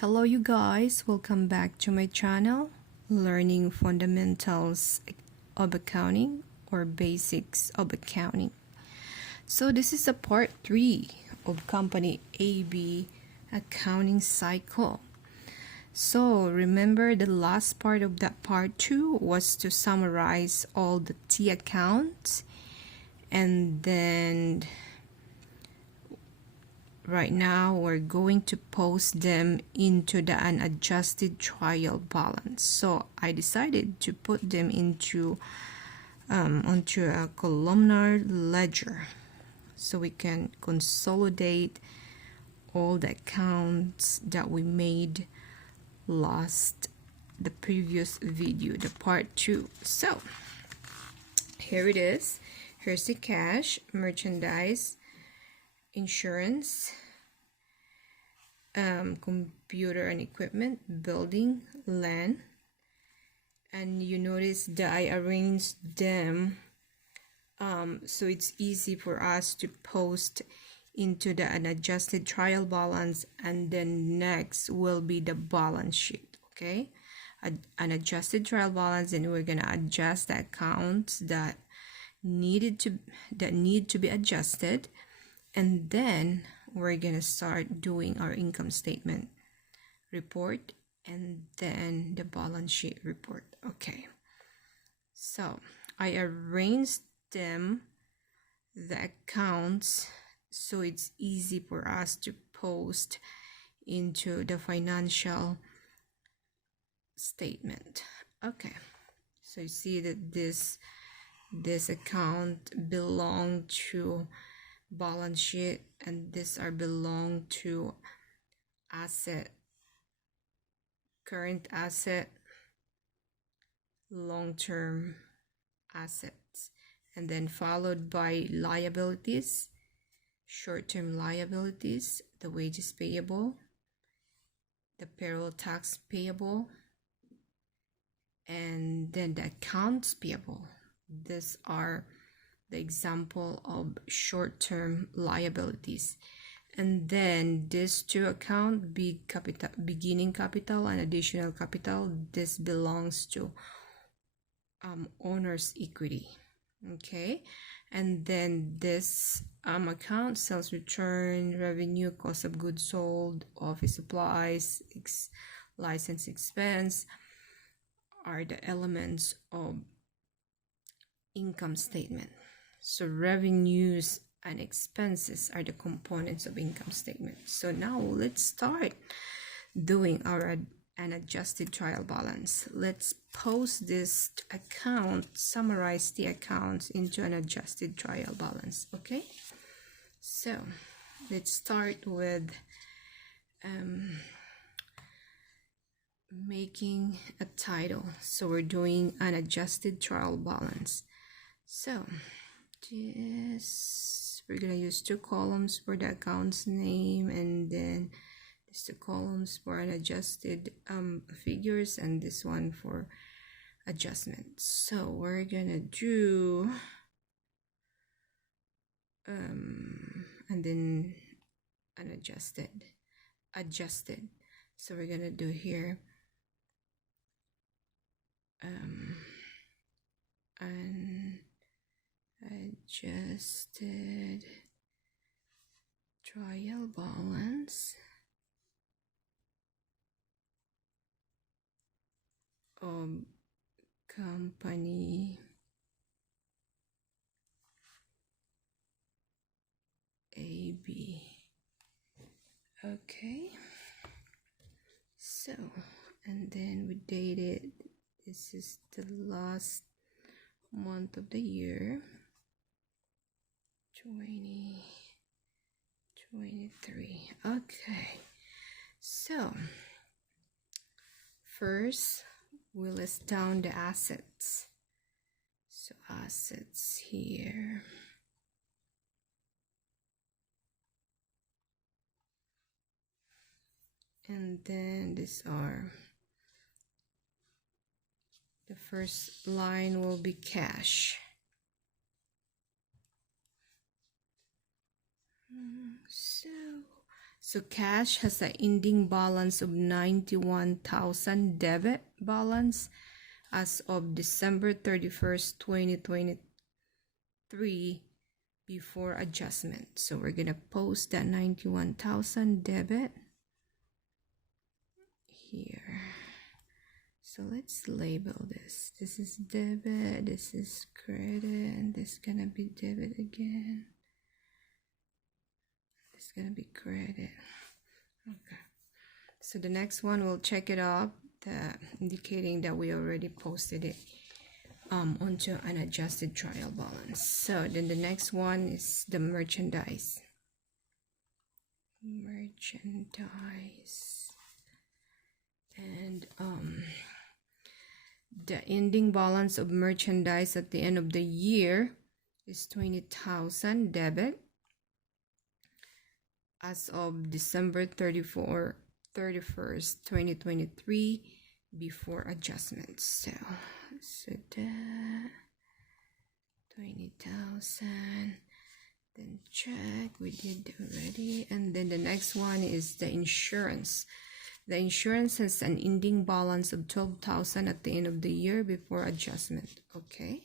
Hello you guys, welcome back to my channel, Learning Fundamentals of Accounting or Basics of Accounting. So this is the part 3 of Company AB accounting cycle. So remember the last part of that part 2 was to summarize all the T accounts, and then right now we're going to post them into the unadjusted trial balance. So I decided to put them into onto a columnar ledger so we can consolidate all the accounts that we made the previous video, the part 2. So here it is. Here's the cash, merchandise, insurance, computer and equipment, building, land. And you notice that I arranged them so it's easy for us to post into the unadjusted trial balance, and then next will be the balance sheet. Okay, an adjusted trial balance, and we're gonna adjust the accounts that need to be adjusted, and then we're gonna start doing our income statement report and then the balance sheet report. Okay, so I arranged the accounts so it's easy for us to post into the financial statement. Okay, so you see that this account belong to balance sheet, and these are belong to asset, current asset, long-term assets, and then followed by liabilities, short-term liabilities, the wages payable, the payroll tax payable, and then the accounts payable. These are the example of short-term liabilities. And then these two accounts, beginning capital and additional capital, this belongs to owner's equity. Okay, and then this account, sales return, revenue, cost of goods sold, office supplies, license expense, are the elements of income statement. So revenues and expenses are the components of income statement. So now let's start doing our unadjusted trial balance. Let's post this account, summarize the accounts into an adjusted trial balance. Okay, so let's start with making a title. So we're doing an adjusted trial balance. So we're gonna use 2 columns for the account's name, and then these 2 columns for unadjusted figures, and this one for adjustments. So we're gonna do and then unadjusted, adjusted. So we're gonna do here adjusted trial balance of company AB. Okay, so and then we dated, this is the last month of the year, 2023. Okay, so first we list down the assets. So assets here, and then these are, the first line will be cash. So cash has an ending balance of 91,000 debit balance as of December 31st, 2023 before adjustment. So we're gonna post that 91,000 debit here. So let's label this. This is debit, this is credit, and this is gonna be debit again. This is gonna be credit. Okay. So the next one, we'll check it up, indicating that we already posted it onto an adjusted trial balance. So then the next one is the merchandise. And the ending balance of merchandise at the end of the year is 20,000 debit as of December 31st, 2023 before adjustments. So that 20,000, then check, we did already. And then the next one is the insurance. The insurance has an ending balance of 12,000 at the end of the year before adjustment. Okay,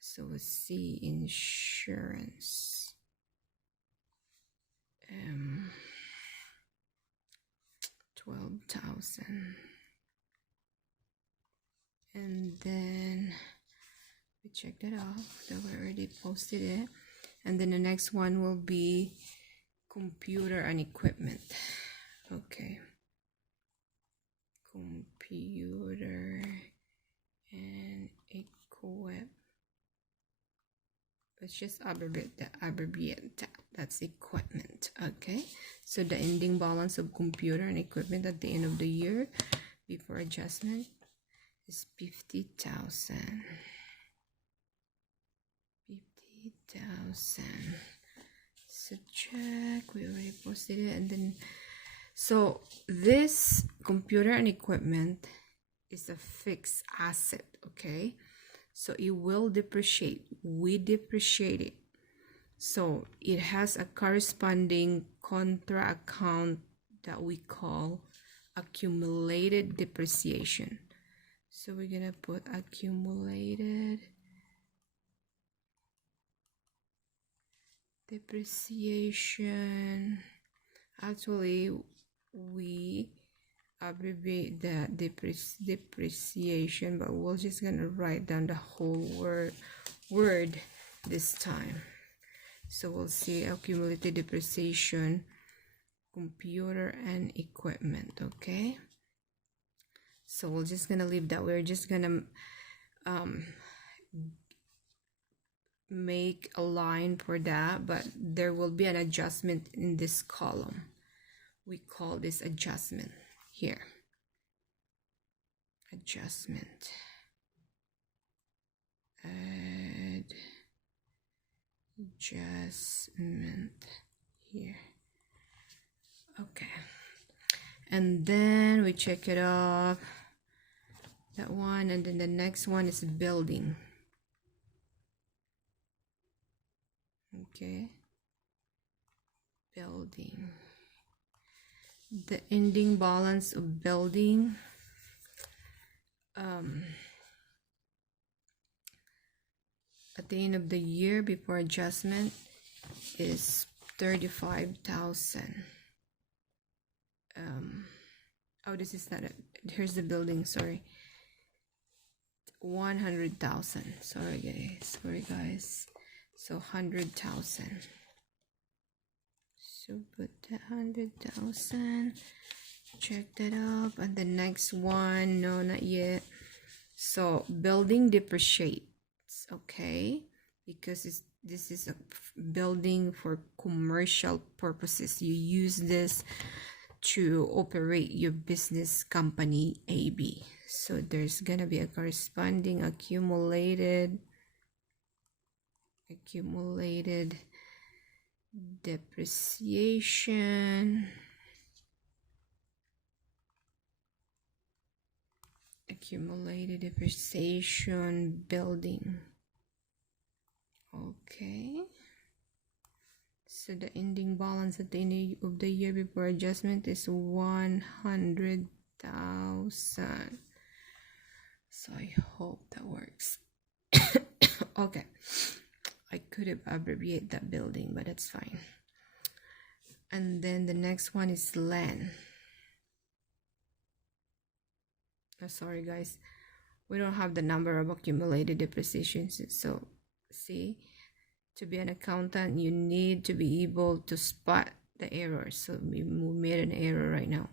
so let's see insurance. 12,000, and then we checked it off that we already posted it. And then the next one will be computer and equipment. Okay, computer and equip. Let's just abbreviate that. That's equipment. Okay, so the ending balance of computer and equipment at the end of the year before adjustment is 50,000. 50,000. So check, we already posted it. And then so this computer and equipment is a fixed asset. Okay, so it will depreciate. We depreciate it, so it has a corresponding contra account that we call accumulated depreciation. So we're gonna put accumulated depreciation. Actually, we abbreviate the depreciation, but we're just gonna write down the whole word this time. So we'll see accumulated depreciation, computer and equipment. Okay, so we're just gonna leave that. We're just gonna make a line for that, but there will be an adjustment in this column. We call this adjustment here. Adjustment. Add adjustment here. Okay, and then we check it off, that one. And then the next one is building. Okay, building. The ending balance of building at the end of the year before adjustment is 35,000. Oh, this is not it. Here's the building, sorry. 100,000. Sorry guys. So 100,000. So put the 100,000. Check that up. And the next one, no, not yet. So building depreciates, okay, because this is a building for commercial purposes. You use this to operate your business company AB. So there's gonna be a corresponding accumulated depreciation, building. Okay, So the ending balance at the end of the year before adjustment is 100,000. So I hope that works. Okay, I could have abbreviated that building, but that's fine. And then the next one is land. Oh, sorry guys, we don't have the number of accumulated depreciations. So see, to be an accountant, you need to be able to spot the errors. So we made an error right now.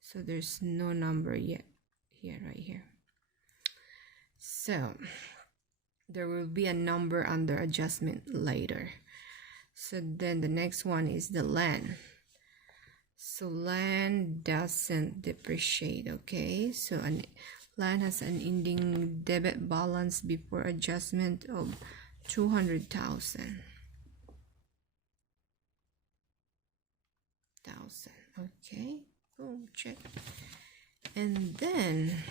So there's no number yet here, right here. So there will be a number under adjustment later. So then the next one is the land. So land doesn't depreciate, okay? So land has an ending debit balance before adjustment of 200,000. Okay, boom, check. And then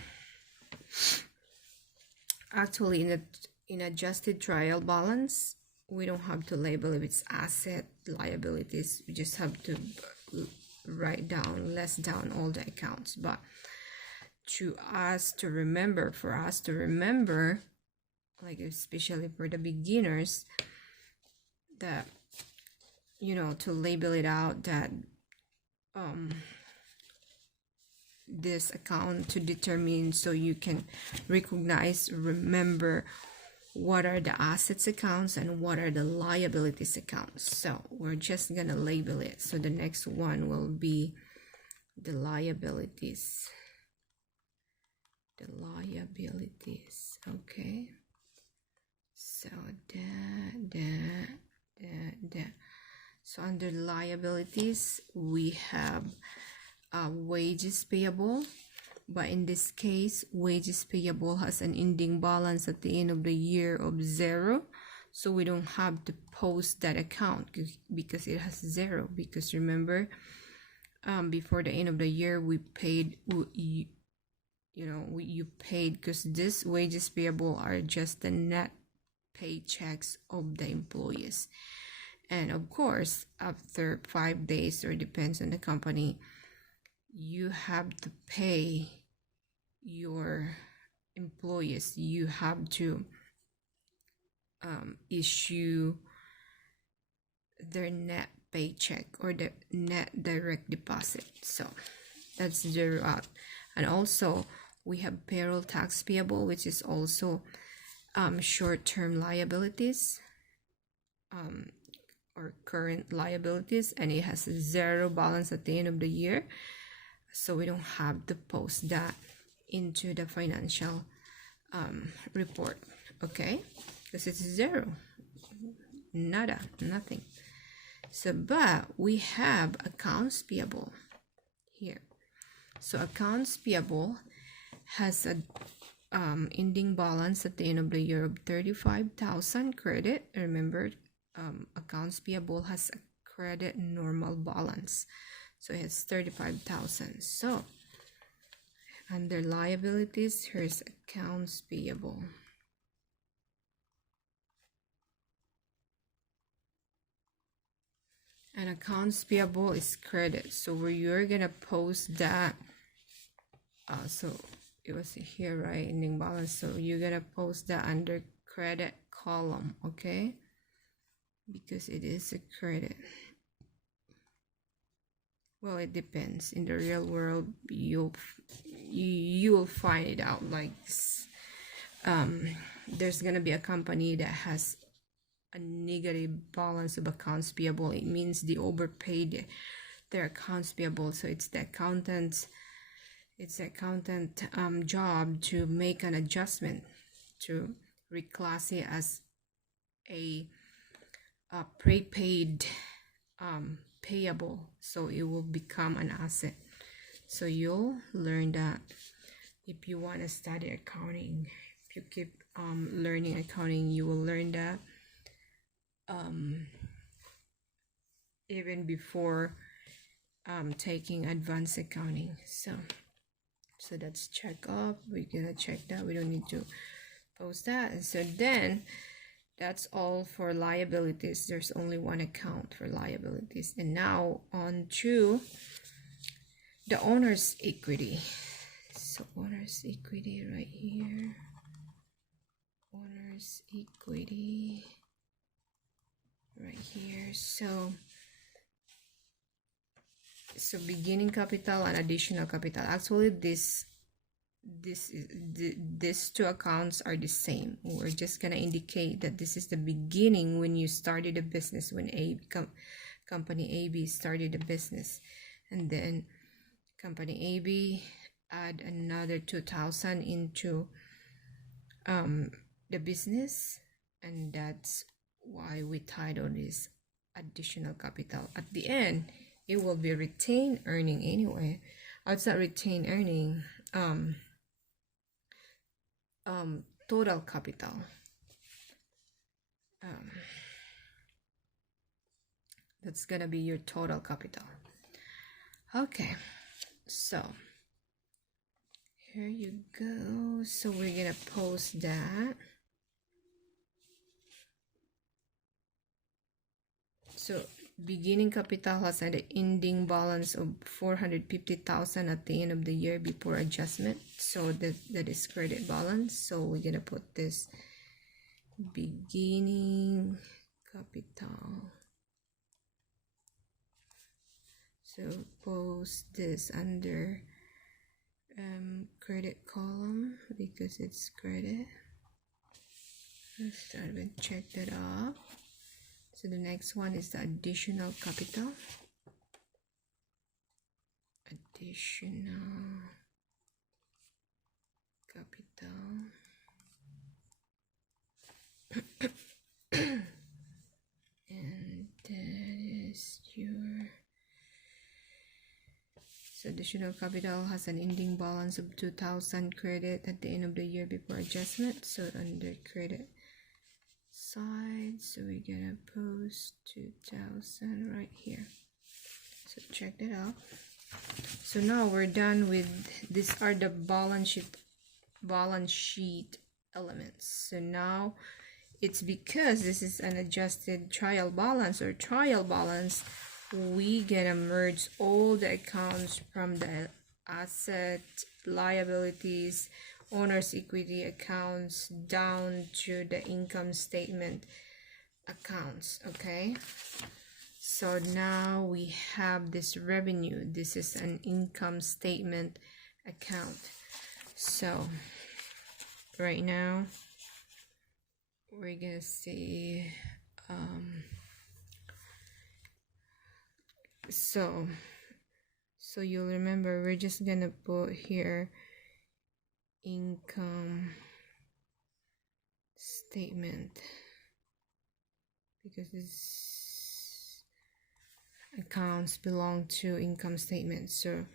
actually in adjusted trial balance, we don't have to label if it's asset, liabilities. We just have to write down, list down all the accounts. But for us to remember, like especially for the beginners, that to label it out, that this account to determine, so you can remember what are the assets accounts and what are the liabilities accounts. So we're just gonna label it. So the next one will be the liabilities. Okay, so so under liabilities we have wages payable, but in this case wages payable has an ending balance at the end of the year of 0, so we don't have to post that account because it has 0. Because remember, before the end of the year we paid, you paid, because this wages payable are just the net paychecks of the employees. And of course, after 5 days, or depends on the company, you have to pay your employees. You have to issue their net paycheck or the net direct deposit. So that's 0 out. And also we have payroll tax payable, which is also short-term liabilities, or current liabilities, and it has a 0 balance at the end of the year, so we don't have to post that into the financial report, okay, because it's 0, nada, nothing. So but we have accounts payable here. So accounts payable has a ending balance at the end of the year of 35,000 credit. Remember, accounts payable has a credit normal balance, so it has 35,000. So under liabilities, here's accounts payable. And accounts payable is credit, so where you're gonna post that, so it was here, right, ending balance, so you're gonna post that under credit column, okay, because it is a credit. Well, it depends. In the real world, you'll find it out, like there's gonna be a company that has a negative balance of accounts payable. It means they overpaid their accounts payable. So it's the accountant's job to make an adjustment to reclass it as a prepaid payable, so it will become an asset. So you'll learn that if you want to study accounting. If you keep learning accounting, you will learn that even before taking advanced accounting. So that's check off. We're gonna check that. We don't need to post that. And so then that's all for liabilities. There's only one account for liabilities. And now on to the owner's equity. So owner's equity right here. Owner's equity right here. So beginning capital and additional capital. Actually, these two accounts are the same. We're just gonna indicate that this is the beginning when you started a business, when company AB started a business, and then company AB add another 2,000 into the business, and that's why we title this additional capital. At the end, it will be retained earning anyway. Outside retained earning, total capital. That's gonna be your total capital. Okay, so here you go. So we're gonna post that. So beginning capital has an ending balance of 450,000 at the end of the year before adjustment. So that is credit balance. So we're gonna put this beginning capital. So post this under credit column because it's credit. Let's start and check that off. So the next one is the additional capital. Additional capital. And that is your... So additional capital has an ending balance of 2,000 credit at the end of the year before adjustment. So under credit side, so we're gonna post 2,000 right here. So check that out. So now we're done with, these are the balance sheet elements. So now it's because this is an adjusted trial balance or trial balance, we gonna merge all the accounts from the asset, liabilities, owner's equity accounts down to the income statement accounts. Okay, so now we have this revenue. This is an income statement account. So right now we're gonna see so you'll remember we're just gonna put here income statement because this accounts belong to income statement. So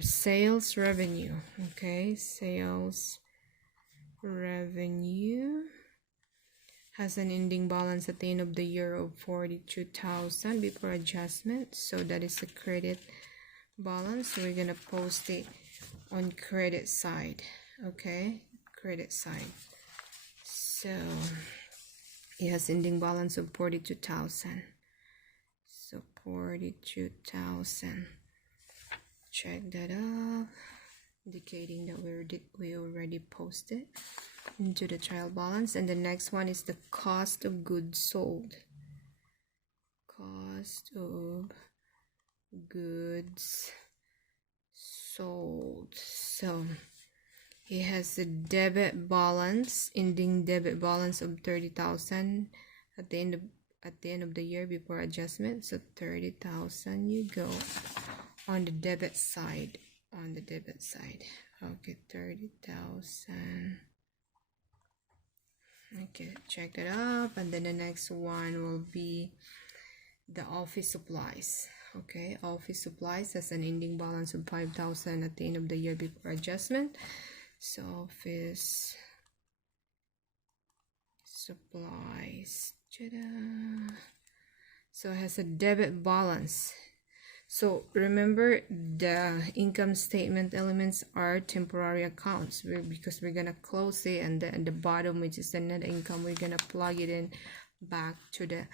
sales revenue. Okay, sales revenue has an ending balance at the end of the year of 42,000 before adjustment. So that is the credit balance. So we're gonna post it on credit side. Okay, credit side. So it has ending balance of 42,000. So 42,000. Check that out, indicating that we already posted into the trial balance. And the next one is the cost of goods sold. Cost of goods sold. So it has a debit balance, ending debit balance of 30,000 at the end of the year before adjustment. So 30,000 you go on the debit side. Okay, 30,000. Okay, check that up. And then the next one will be the office supplies. Okay, office supplies has an ending balance of 5,000 at the end of the year before adjustment. So office supplies, so it has a debit balance. So remember, the income statement elements are temporary accounts because we're gonna close it, and then the bottom, which is the net income, we're gonna plug it in back to the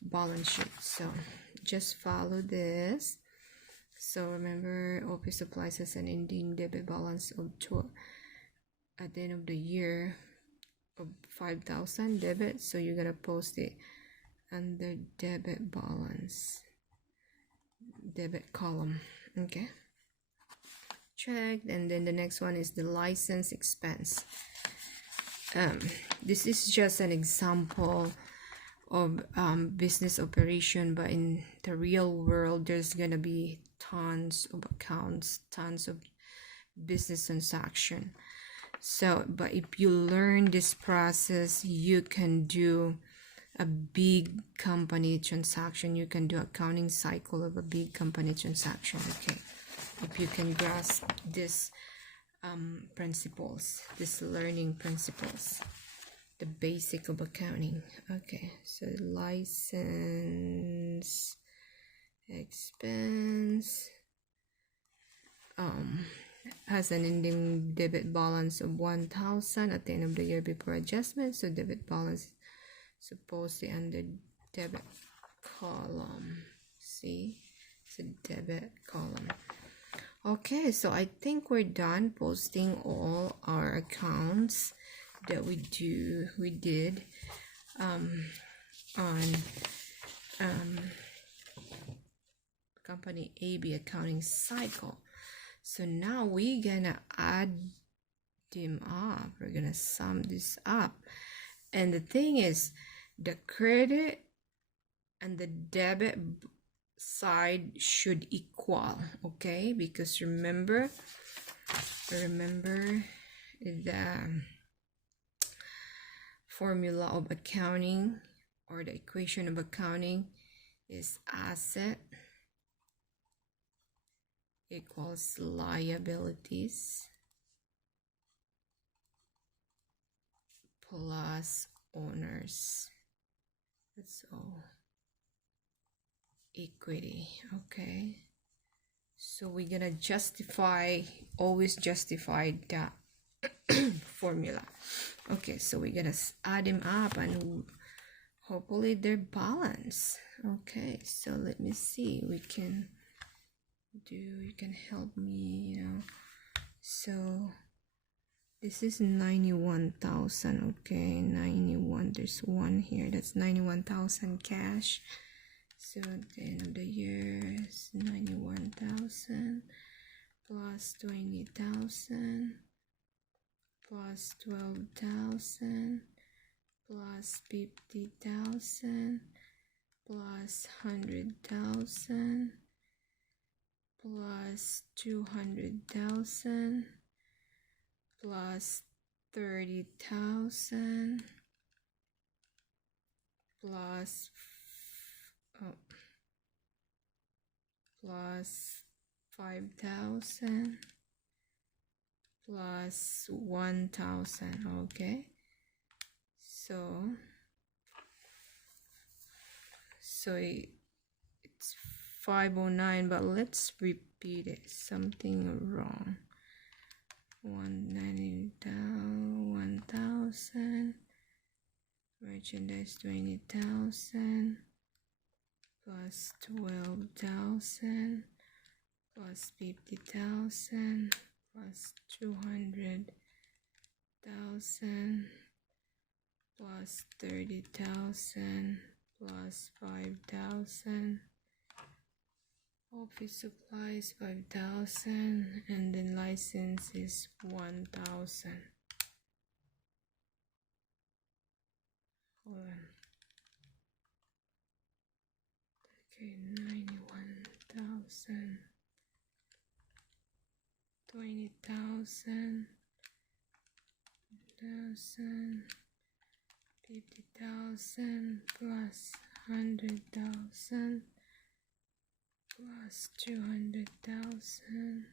balance sheet. So just follow this. So remember, office supplies has an ending debit balance of at the end of the year of 5,000 debit. So you're gonna post it under debit balance, debit column. Okay, checked. And then the next one is the license expense. This is just an example of business operation, but in the real world there's gonna be tons of accounts, tons of business transaction. So but if you learn this process, you can do a big company transaction. You can do accounting cycle of a big company transaction. Okay, if you can grasp this principles, this learning principles, the basic of accounting. Okay, so license expense has an ending debit balance of 1,000 at the end of the year before adjustment. So debit balance is supposed to be under debit column. See, it's a debit column. Okay, so I think we're done posting all our accounts that we did on company AB accounting cycle. So now we're gonna add them up. We're gonna sum this up, and the thing is, the credit and the debit side should equal. Okay, because remember the formula of accounting, or the equation of accounting, is asset equals liabilities plus owners. That's all. Equity. Okay, so we're gonna always justify that formula. Okay, so we're gonna add them up and hopefully they're balanced. Okay, so let me see. You can help me, so this is 91,000. Okay, 91, there's one here, that's 91,000 cash. So at the end of the year is 91,000 plus 20,000 plus 12,000 plus 50,000 plus 100,000 plus 200,000 plus 30,000 plus 5,000 plus 1,000. Okay, so it's 509, but let's repeat it. Something wrong. 1,000 merchandise, 20,000 plus 12,000 plus 50,000 plus 200,000 plus 30,000 plus 5,000. Office supplies 5,000, and then license is 1,000. Hold on. Okay, 91,000, 20,000, 50,000 plus 100,000 plus 200,000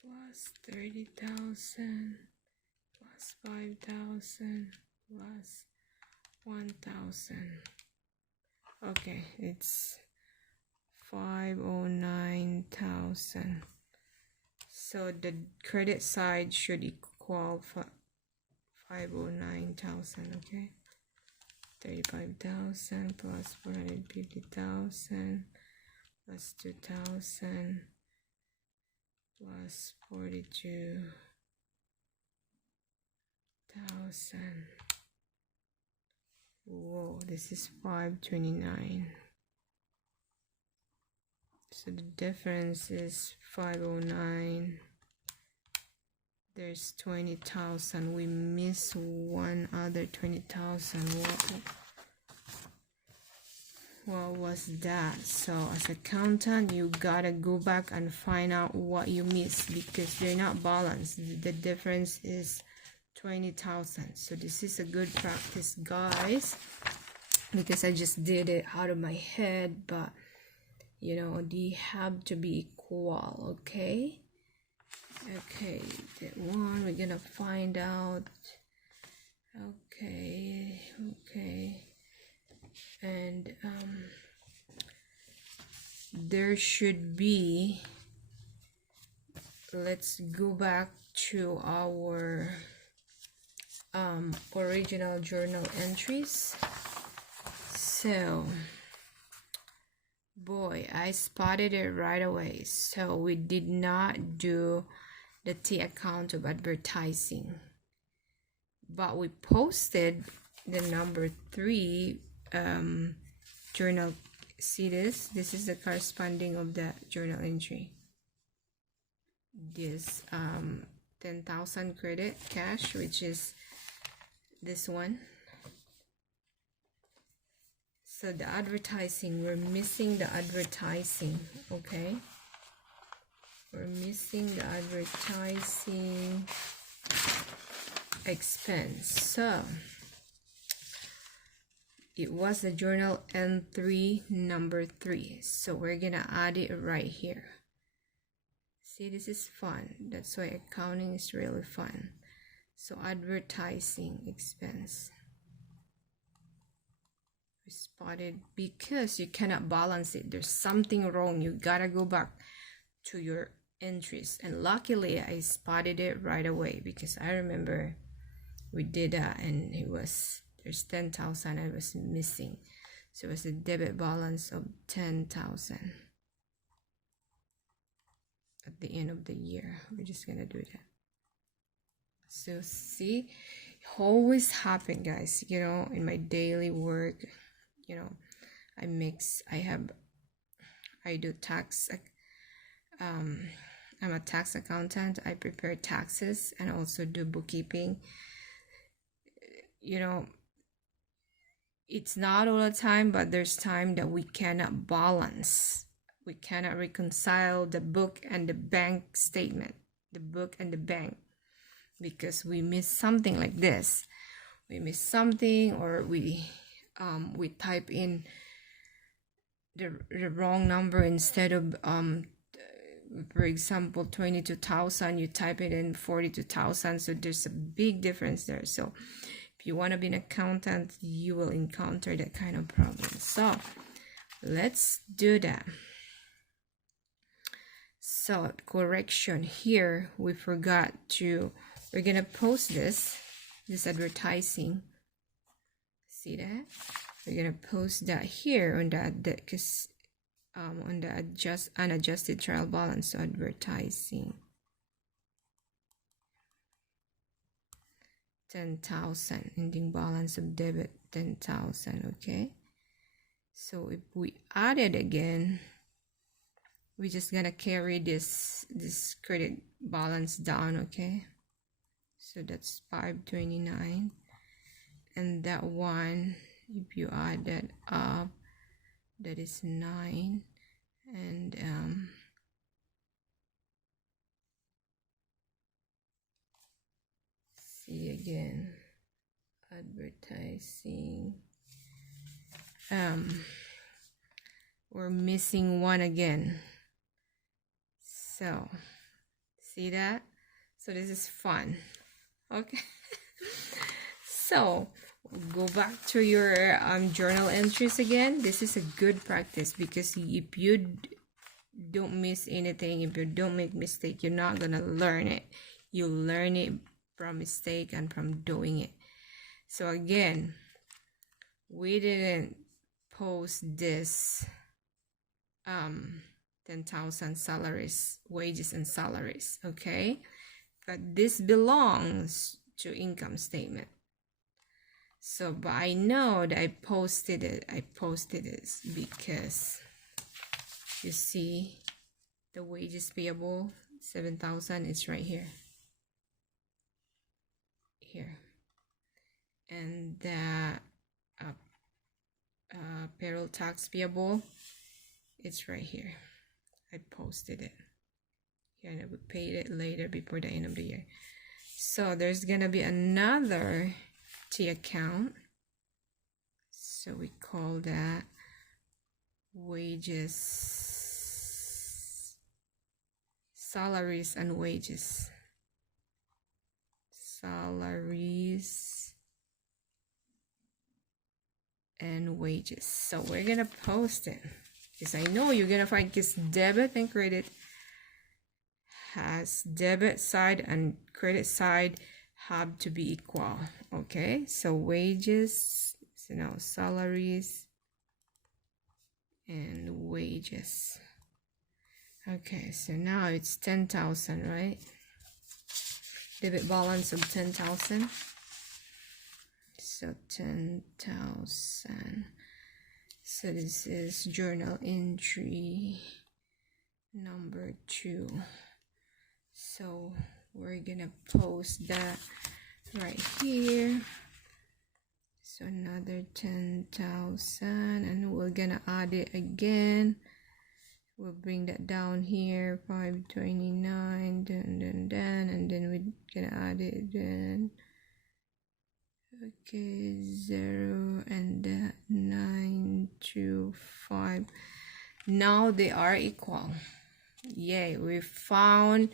plus 30,000 plus 5,000 plus 1,000. Okay, it's 509,000. So the credit side should equal 509,000, okay? 35,000 plus 450,000 plus 2,000 plus 42,000. Whoa, this is 529. So the difference is 509. There's 20,000. We miss one other 20,000. What was that? So as an accountant, you gotta go back and find out what you missed because they're not balanced. The difference is 20,000. So this is a good practice, guys, because I just did it out of my head, but you know, they have to be equal, okay? Okay, that one we're gonna find out. Okay, and there should be, let's go back to our original journal entries. So boy, I spotted it right away. So we did not do the T account of advertising, but we posted the number 3 journal. See this is the corresponding of the journal entry. This 10,000 credit cash, which is this one. So the advertising, we're missing the advertising, okay? We're missing the advertising expense. So it was the journal N3 number 3. So we're gonna add it right here. See, this is fun. That's why accounting is really fun. So advertising expense. We spotted because you cannot balance it. There's something wrong. You gotta go back to your entries, and luckily I spotted it right away because I remember we did that, and it was, there's 10,000 I was missing, so it was a debit balance of 10,000 at the end of the year. We're just gonna do that. So see, always happen, guys, you know, in my daily work, you know, I do tax. I'm a tax accountant. I prepare taxes and also do bookkeeping. You know, it's not all the time, but there's time that we cannot balance. We cannot reconcile the book and the bank statement, the book and the bank, because we miss something like this. We miss something, or we type in the wrong number instead of for example 22,000, you type it in 42,000. So there's a big difference there. So if you want to be an accountant, you will encounter that kind of problem. So let's do that. So correction here, we forgot to, we're gonna post this advertising. See that? We're gonna post that here on that, because on the unadjusted trial balance. So advertising 10,000, ending balance of debit 10,000. Okay, so if we add it again, we're just gonna carry this credit balance down. Okay, so that's 529, and that one, if you add that up, that is 9, and see again, advertising, we're missing one again. So see that? So this is fun. Okay. So Go back to your journal entries again. This is a good practice because if you don't miss anything, if you don't make mistake, you're not gonna learn it. You learn it from mistake and from doing it. So again, we didn't post this 10,000 salaries, wages and salaries, okay? But this belongs to income statement. So, but I know that I posted it because you see the wages payable 7,000 is right here. And the payroll tax payable, it's right here. I posted it here, and I would pay it later before the end of the year. So there's gonna be another T account, so we call that wages, salaries and wages, salaries and wages. So we're gonna post it because I know you're gonna find, because debit and credit has debit side and credit side have to be equal. Okay, so wages, so now salaries and wages. Okay, so now it's 10,000, right? Debit balance of 10,000. So 10,000. So this is journal entry number 2. So we're gonna post that right here. So another 10,000, and we're gonna add it again. We'll bring that down here, 529, and then we're gonna add it again. Okay, 0 and 925. Now they are equal. Yay, we found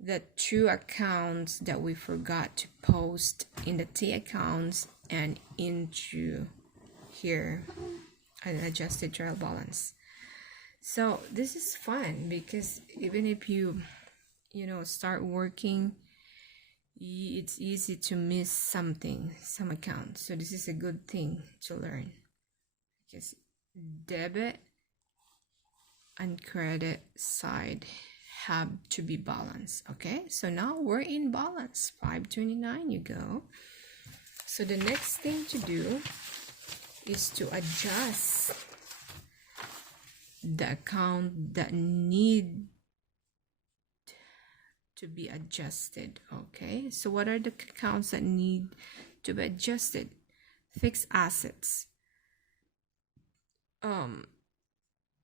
the 2 accounts that we forgot to post in the T accounts and into here an adjusted trial balance. So this is fun because even if you start working, it's easy to miss some accounts. So this is a good thing to learn because debit and credit side have to be balanced. Okay, so now we're in balance. 529 you go. So the next thing to do is to adjust the account that need to be adjusted. Okay, so what are the accounts that need to be adjusted? Fixed assets,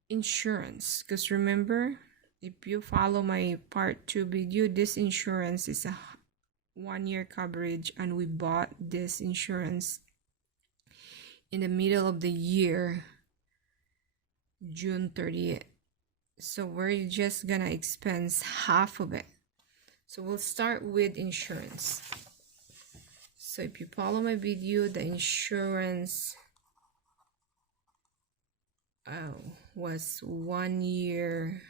insurance, because remember, if you follow my part 2 video, this insurance is a 1-year coverage, and we bought this insurance in the middle of the year, June 30th. So we're just gonna expense half of it. So we'll start with insurance. So if you follow my video, the insurance was 1 year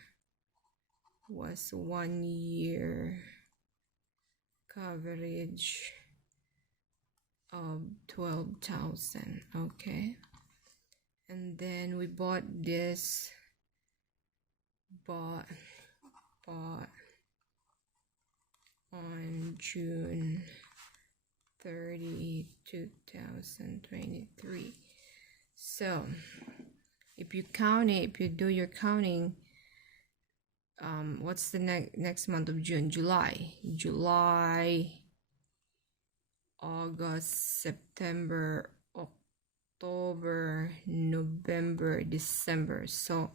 coverage of 12,000. Okay, and then we bought this on June 30, 2023. So if you do your counting, what's the next month of June? July, August, September, October, November, December. So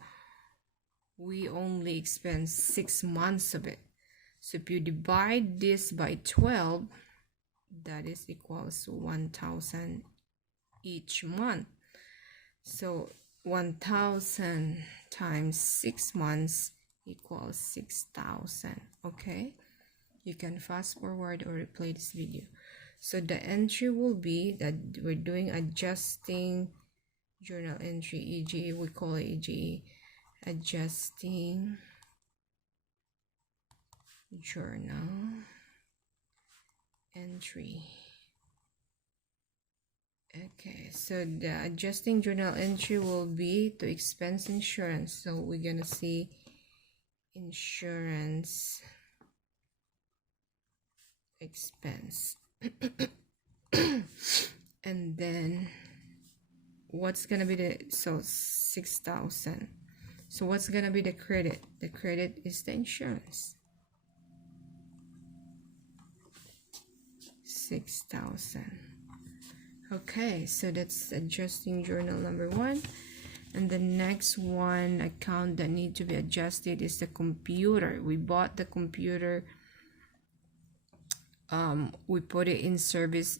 we only expense 6 months of it. So if you divide this by 12, that is equals to 1,000 each month. So 1,000 times 6 months equals 6,000. Okay, you can fast forward or replay this video. So the entry will be that we're doing adjusting journal entry, e.g. we call it e.g. adjusting journal entry. Okay, so the adjusting journal entry will be to expense insurance. So we're gonna see insurance expense. And then what's gonna be the 6,000. So what's gonna be the credit? The credit is the insurance. 6,000. Okay, so that's adjusting journal number 1. And the next one account that need to be adjusted is the computer. We bought the computer. We put it in service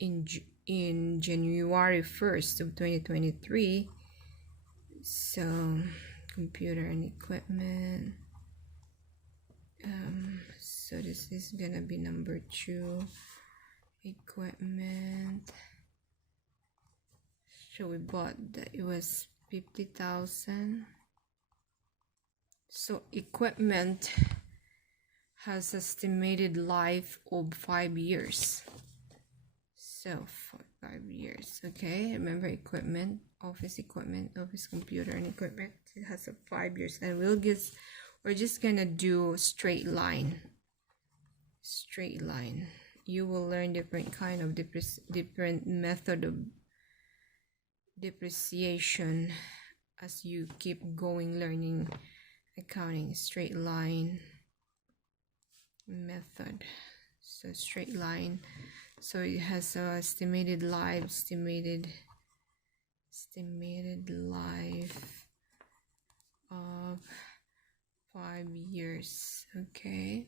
in January 1st of 2023. So computer and equipment. So this is gonna be number 2, equipment. So we bought that, it was 50,000. So equipment has estimated life of 5 years. So for 5 years, okay. Remember, equipment, office computer and equipment, it has a 5 years. And we're just gonna do straight line. You will learn different kind of different method of depreciation as you keep going learning accounting. Straight line method. So straight line, so it has a estimated life of 5 years. Okay,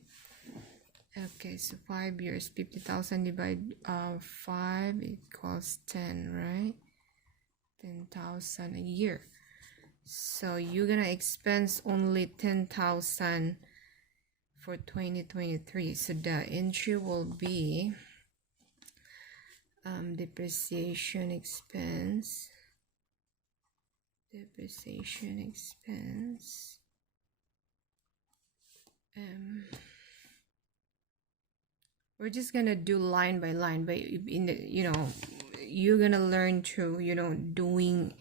so 5 years, 50,000 divided 5 equals 10, right? 10,000 a year. So you're gonna expense only 10,000 for 2023. So the entry will be depreciation expense. We're just gonna do line by line, but in the, you're gonna learn to, doing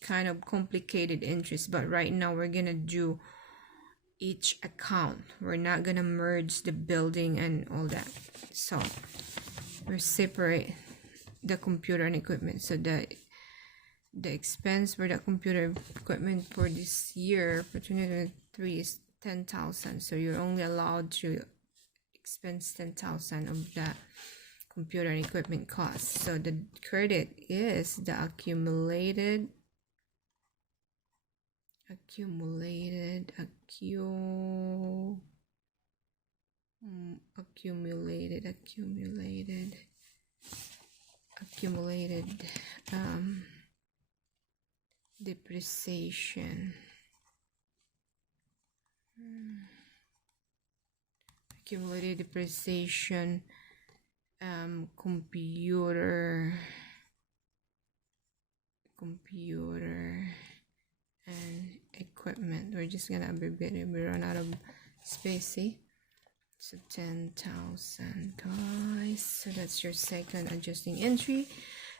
kind of complicated entries. But right now we're gonna do each account. We're not gonna merge the building and all that. So we separate the computer and equipment. So the expense for the computer equipment for this year, for 2023, is 10,000. So you're only allowed to expense 10,000 of that computer and equipment costs. So the credit is the accumulated depreciation. Accumulated depreciation, computer and equipment. We're just gonna abbreviate it. We run out of space, see? So 10,000, guys. So that's your second adjusting entry.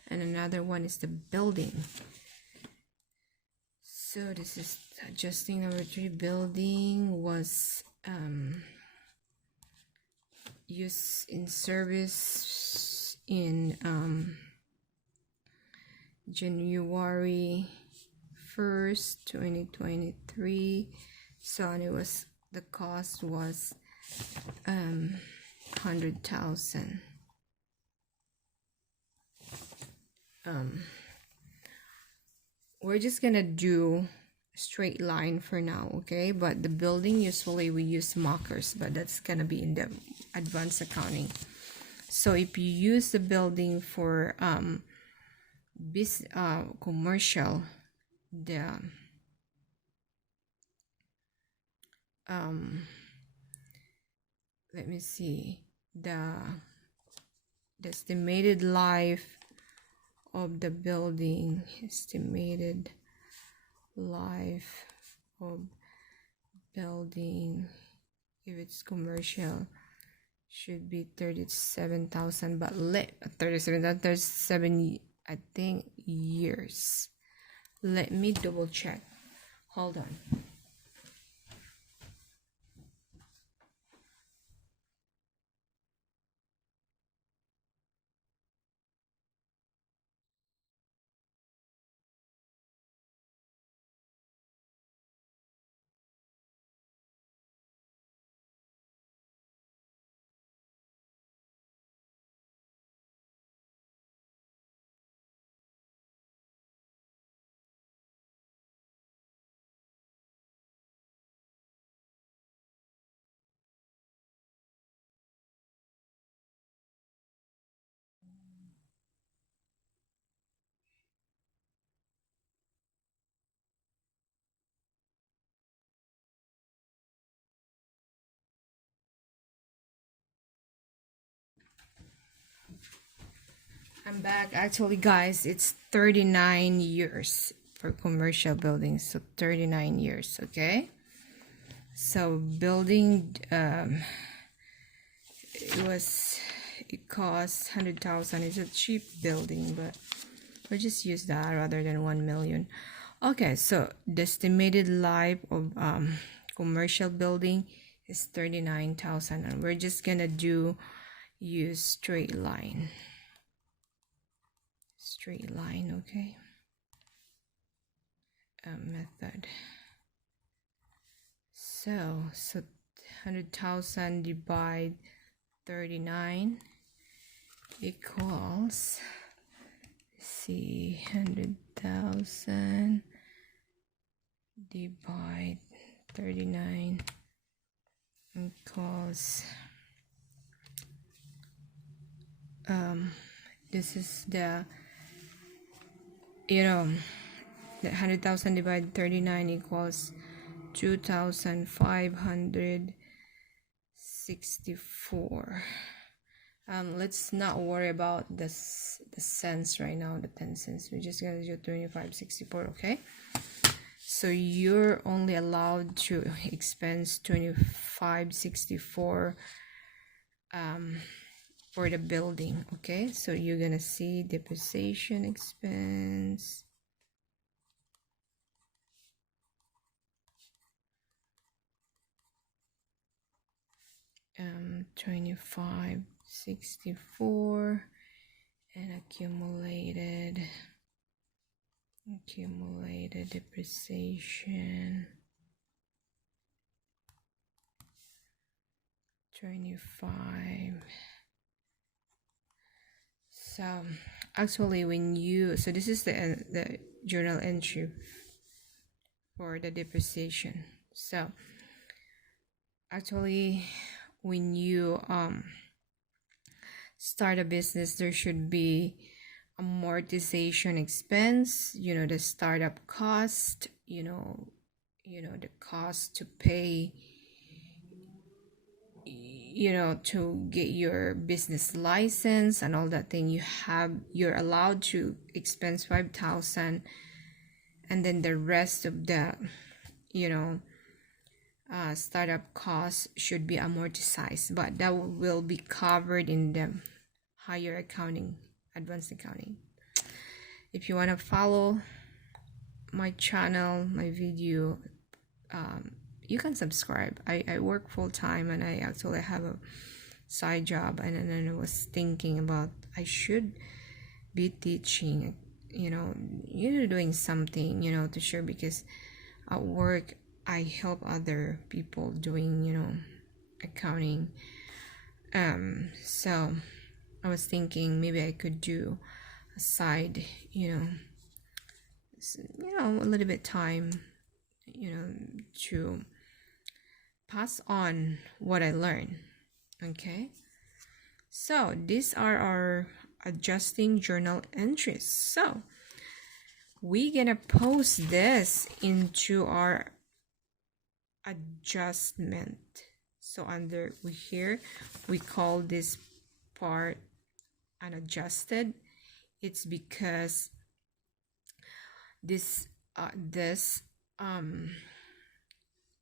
And another one is the building. So this is adjusting number 3. Building was used in service in January 1st, 2023. So and the cost was 100,000. We're just gonna do straight line for now, okay? But the building, usually we use markers, but that's gonna be in the advanced accounting. So if you use the building for commercial, let me see, the estimated life of the building, estimated life of building, if it's commercial, should be 37,000, but 37, I think, years. Let me double check. Hold on. I'm back. Actually, guys, it's 39 years for commercial buildings. So 39 years, okay? So building, it costs 100,000. It's a cheap building, but we'll just use that rather than 1 million. Okay, so the estimated life of commercial building is 39,000, and we're just gonna use straight line, okay? Method. So 100,000 divide 39 equals, let's see, 100,000 divide 39 equals, this is the, the 100,000 divided 39 equals 2,564. Let's not worry about the cents right now, the 10 cents. We're just gonna do 2564, okay? So you're only allowed to expense 2564 for the building, okay? So you're gonna see depreciation expense, 2564, and accumulated depreciation 25. So actually, so this is the journal entry for the depreciation. So actually, when you start a business, there should be amortization expense, the startup cost, the cost to pay, to get your business license and all that thing. You're allowed to expense 5,000, and then the rest of the startup costs should be amortized, but that will be covered in the higher accounting, advanced accounting. If you want to follow my channel, my video, you can subscribe. I work full-time, and I actually have a side job, and then I was thinking about I should be teaching, doing something, to share, because at work I help other people doing, accounting. So I was thinking maybe I could do a side, a little bit time, to pass on what I learned. Okay, so these are our adjusting journal entries. So we're gonna post this into our adjustment. So under here, we call this part unadjusted. It's because this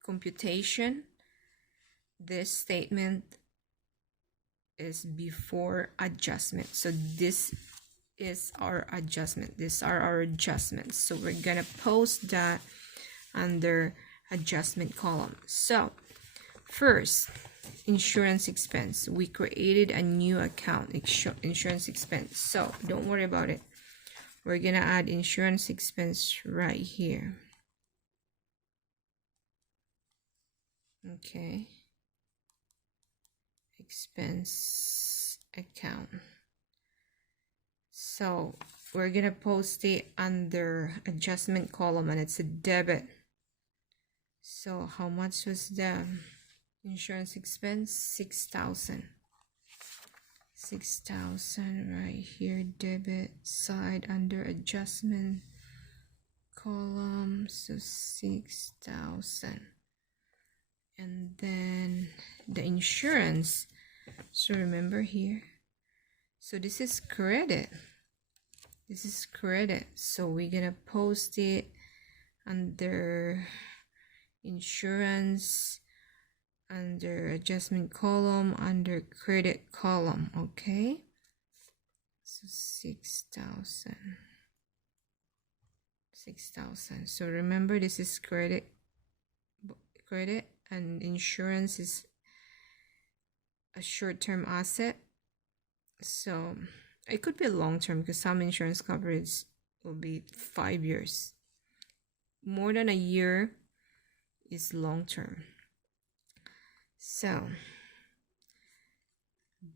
computation, this statement is before adjustment. So this is our adjustment. These are our adjustments. So we're gonna post that under adjustment column. So first, insurance expense. We created a new account, insurance expense. So don't worry about it. We're gonna add insurance expense right here. Okay. Expense account. So we're gonna post it under adjustment column, and it's a debit. So how much was the insurance expense? 6,000. 6,000 right here, debit side under adjustment column. So 6,000. And then the insurance. So remember here. So this is credit. This is credit. So we're gonna post it under insurance, under adjustment column, under credit column. Okay. So 6,000. 6,000. So remember, this is credit, and insurance is a short-term asset. So it could be long-term because some insurance coverage will be 5 years. More than a year is long-term. So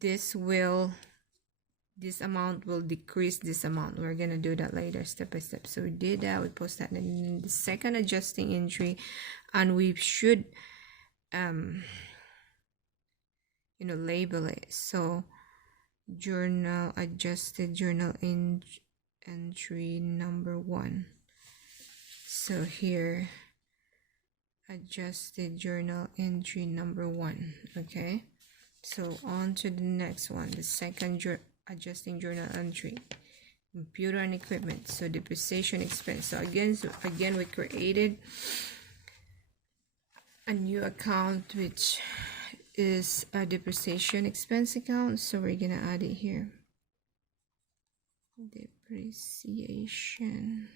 this amount will decrease this amount. We're gonna do that later, step by step. So we did that, we post that in the second adjusting entry, and we should label it. So journal adjusted journal entry number 1. So here, adjusted journal entry number 1. Okay, so on to the next one, the second adjusting journal entry, computer and equipment. So depreciation expense. So again we created a new account, which is a depreciation expense account. So we're gonna add it here, depreciation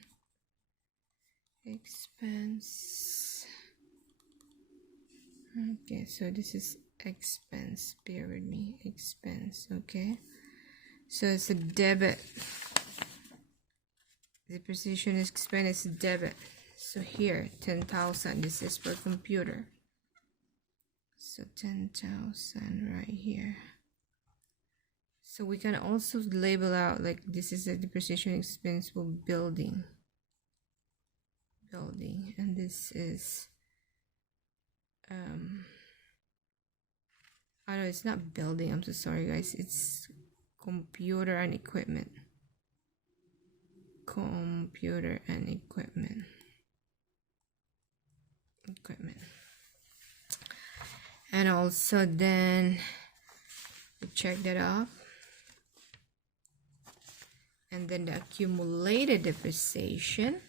expense. Okay, so this is expense, bear with me, expense. Okay, so it's a debit. Depreciation expense is debit. So here, 10,000. This is for computer. So 10,000 right here. So we can also label out, like, this is the depreciation expense for building, and this is I know it's not building, I'm so sorry guys, it's computer and equipment. Computer and equipment. And also then we check that off, and then the accumulated depreciation.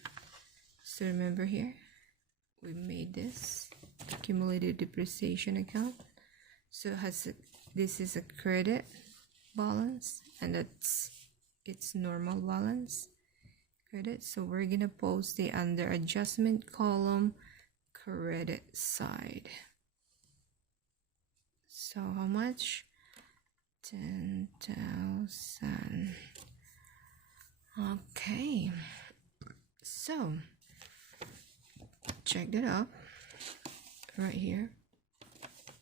So remember here, we made this accumulated depreciation account. So it has this is a credit balance, and that's its normal balance credit. So we're gonna post it under adjustment column, credit side. So how much? 10,000. Okay, so check that out right here.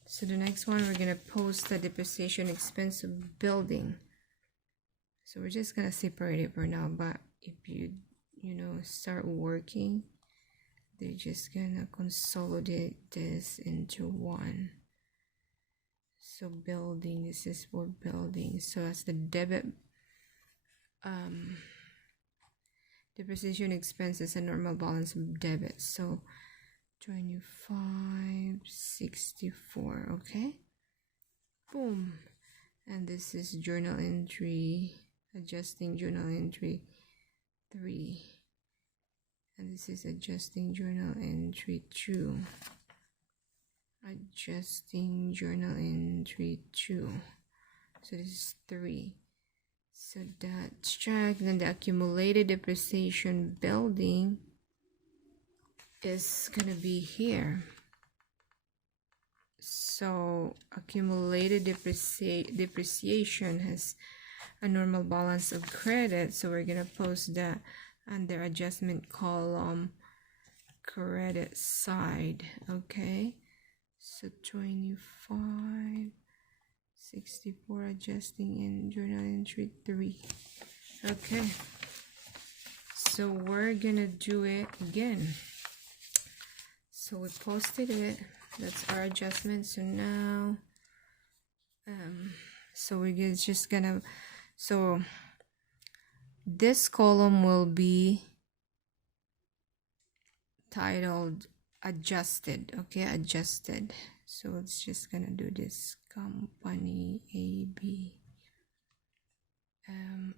So the next one, we're gonna post the depreciation expense of building. So we're just gonna separate it for now, but if you start working, they're just gonna consolidate this into one. So building, this is for building. So as the debit, depreciation expenses and normal balance of debit. So 2564. Okay, boom. And this is journal entry, adjusting journal entry 3, and this is adjusting journal entry 2, adjusting journal entry 2. So this is 3. So that's checked. Then the accumulated depreciation building is gonna be here. So accumulated depreciation has a normal balance of credit, so we're gonna post that under adjustment column, credit side. Okay, so 2564, adjusting in journal entry 3. Okay, so we're gonna do it again. So we posted it. That's our adjustment. So now so we're just gonna, so this column will be titled adjusted. Okay, adjusted. So it's just gonna do this, company AB,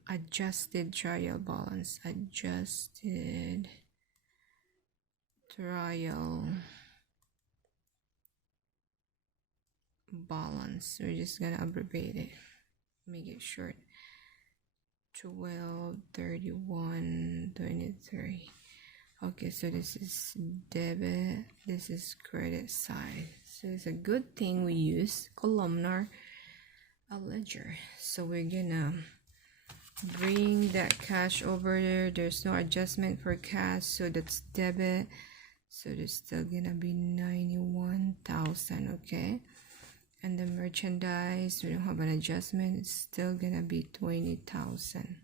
adjusted trial balance, adjusted trial balance. We're just gonna abbreviate it, make it short. 12/31/23. Okay, so this is debit, this is credit side. So it's a good thing we use columnar ledger. So we're gonna bring that cash over there. There's no adjustment for cash, so that's debit. So there's still gonna be 91,000. Okay, and the merchandise, we don't have an adjustment, it's still gonna be 20,000.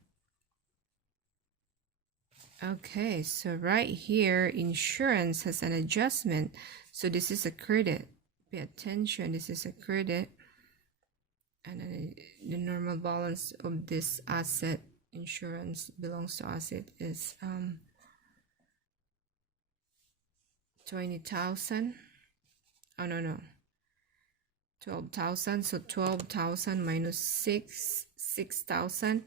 Okay, so right here insurance has an adjustment, so this is a credit. Pay attention, this is a credit, and then the normal balance of this asset, insurance belongs to asset, is 20,000. Oh no, 12,000. So 12,000 minus 6,000.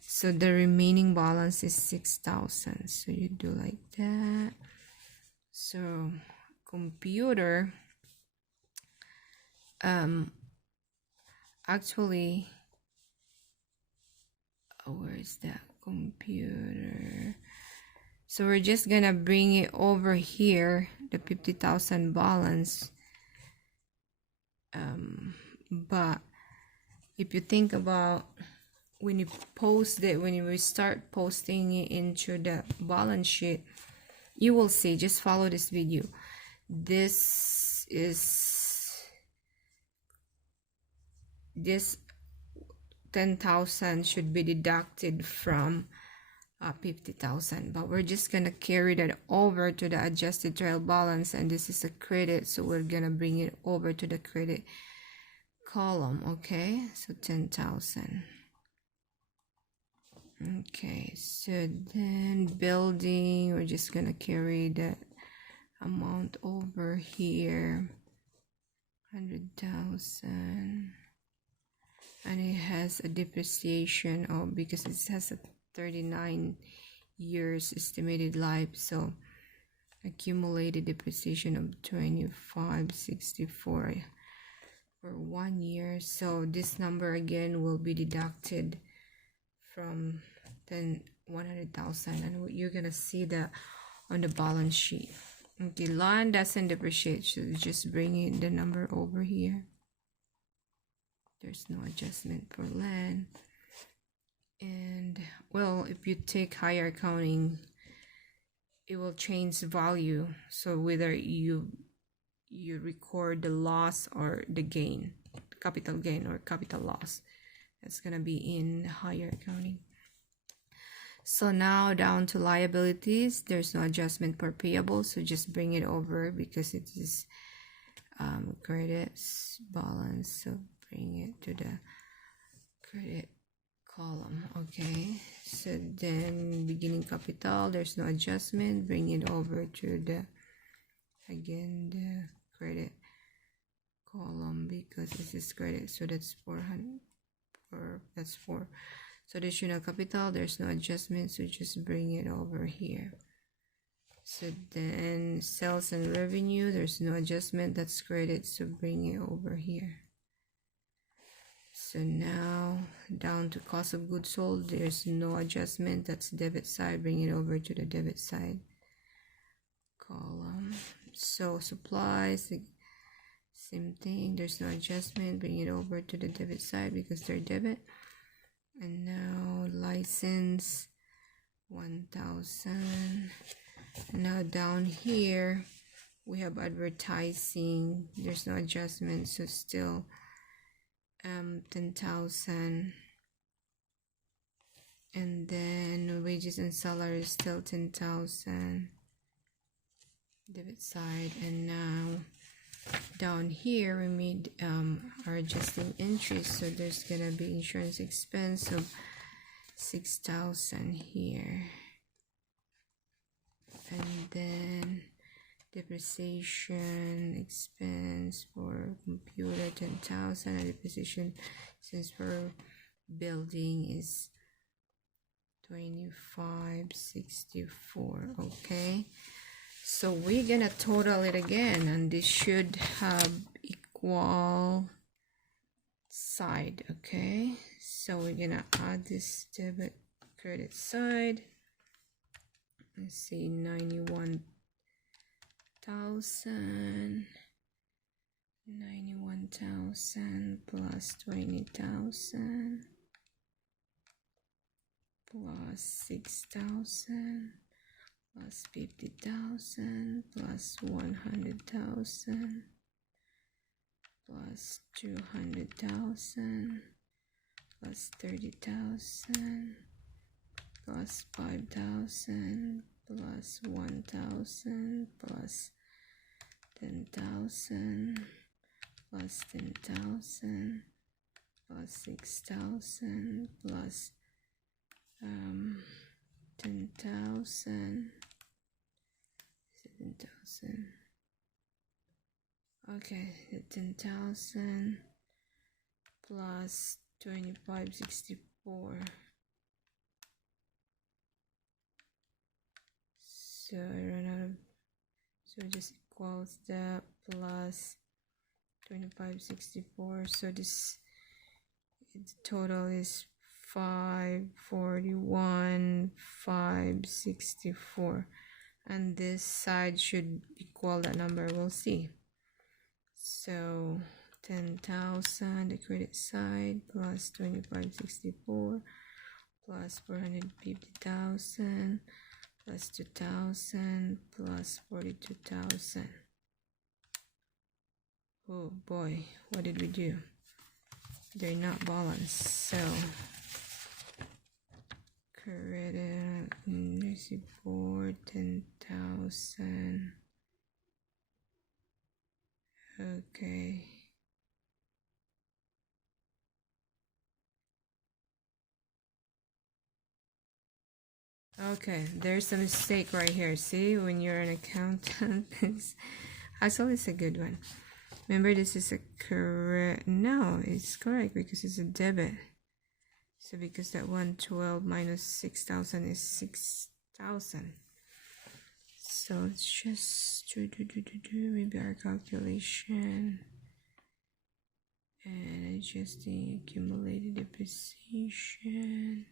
So the remaining balance is 6,000. So you do like that. So computer, actually, where is that computer? So we're just gonna bring it over here, the 50,000 balance. But if you think about when you post it, when we start posting it into the balance sheet, you will see, just follow this video. This 10,000 should be deducted from 50,000, but we're just gonna carry that over to the adjusted trial balance, and this is a credit, so we're gonna bring it over to the credit column. Okay, so 10,000. Okay, so then building, we're just gonna carry that amount over here, 100,000, and it has a depreciation of, because it has a 39 years estimated life, so accumulated depreciation of 2564 for 1 year. So this number again will be deducted from 100,000, and you're gonna see that on the balance sheet. Okay, land doesn't depreciate, so just bring in the number over here. There's no adjustment for land. And well, if you take higher accounting, it will change value, so whether you record the loss or the gain, capital gain or capital loss, that's gonna be in higher accounting. So now down to liabilities, there's no adjustment for payable, so just bring it over because it is credits balance, so bring it to the credit column. Okay, so then beginning capital, there's no adjustment, bring it over to the again the credit column because this is credit, so that's 400, that's 4. So additional capital, there's no adjustment, so just bring it over here. So then sales and revenue, there's no adjustment, that's credit, so bring it over here. So now down to cost of goods sold, there's no adjustment, that's debit side, bring it over to the debit side column. So supplies, same thing, there's no adjustment, bring it over to the debit side because they're debit. And now license 1,000. And now down here we have advertising, there's no adjustment, so still 10,000. And then wages and salary is still 10,000 debit side. And now down here we made our adjusting entries, so there's gonna be insurance expense of 6,000 here, and then depreciation expense for computer 10,000, and depreciation since for building is 2564. Okay, so we're gonna total it again, and this should have equal side. Okay, so we're gonna add this debit credit side. Let's see, 91,000 plus 20,000 plus 6,000 plus 50,000 plus 100,000 plus 200,000 plus 30,000 plus 5,000 plus 1,000 plus 10,000 plus 10,000 plus 6,000 plus 10,000, 7,000. Okay, 10,000 plus 2564. So I run out of, so just equals that plus 2564. So this total is 541, 564, and this side should equal that number. We'll see. So 10,000 the credit side plus 2564 plus 450,000 plus 2,000 plus 42,000. Oh boy, what did we do? They're not balanced. So credit support 10,000. Okay. Okay, there's a mistake right here. See, when you're an accountant, actually it's a good one. Remember, this is a correct, no, it's correct because it's a debit. So because that 112 minus 6,000 is 6,000. So let's just do maybe our calculation and adjusting accumulated depreciation,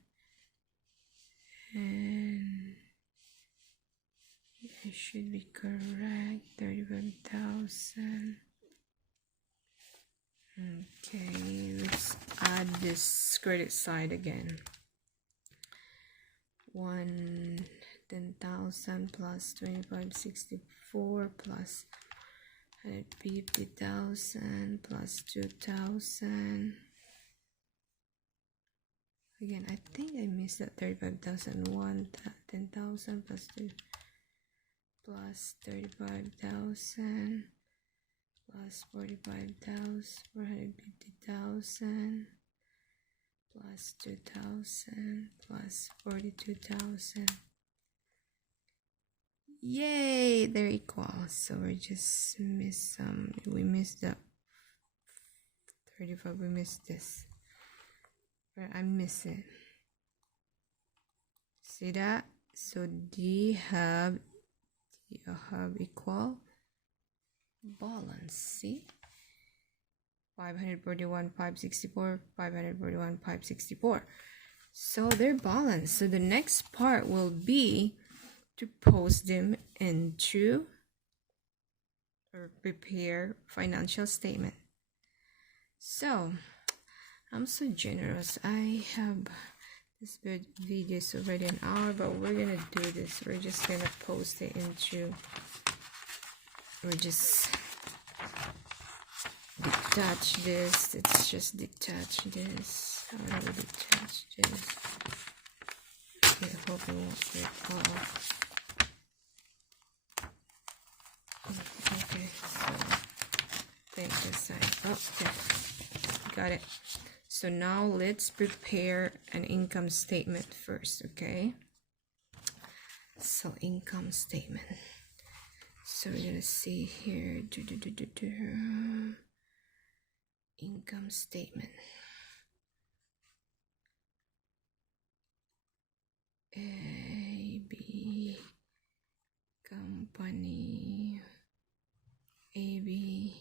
and it should be correct, 31,000. Okay, let's add this credit side again. 10,000 plus 2564 plus 150,000 plus 2,000. Again, I think I missed that 35,000. 10,000 plus 2 plus 35,000 plus 45,000, 450,000 plus 2,000 plus 42,000. Yay, they're equal. So we just missed some. We missed the 35. We missed this. But I miss it. See that? So D have equal balance. See? 541, 564, 541, 564. So they're balanced. So the next part will be to post them into or prepare financial statement. So I'm so generous. I have this video is already an hour, but we're gonna do this. We're just gonna post it into, we're just detach this. Let's just detach this. How do we detach this? I hope it won't get off. Okay, so take this side. Okay, got it. So now let's prepare an income statement first, okay? So income statement. So we're gonna see here, income statement. AB company, AB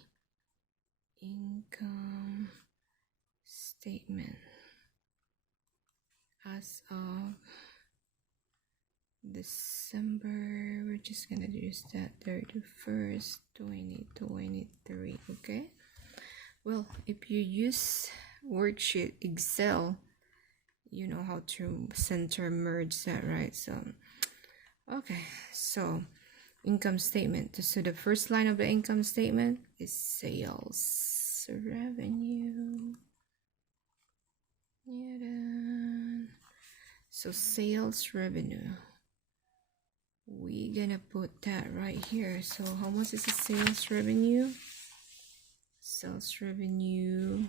income statement as of December, we're just gonna use that 31st 2023. Okay, well, if you use worksheet Excel, you know how to center merge that, right? So okay, so income statement. So the first line of the income statement is sales revenue. So sales revenue, we're gonna put that right here. So how much is the sales revenue? Sales revenue,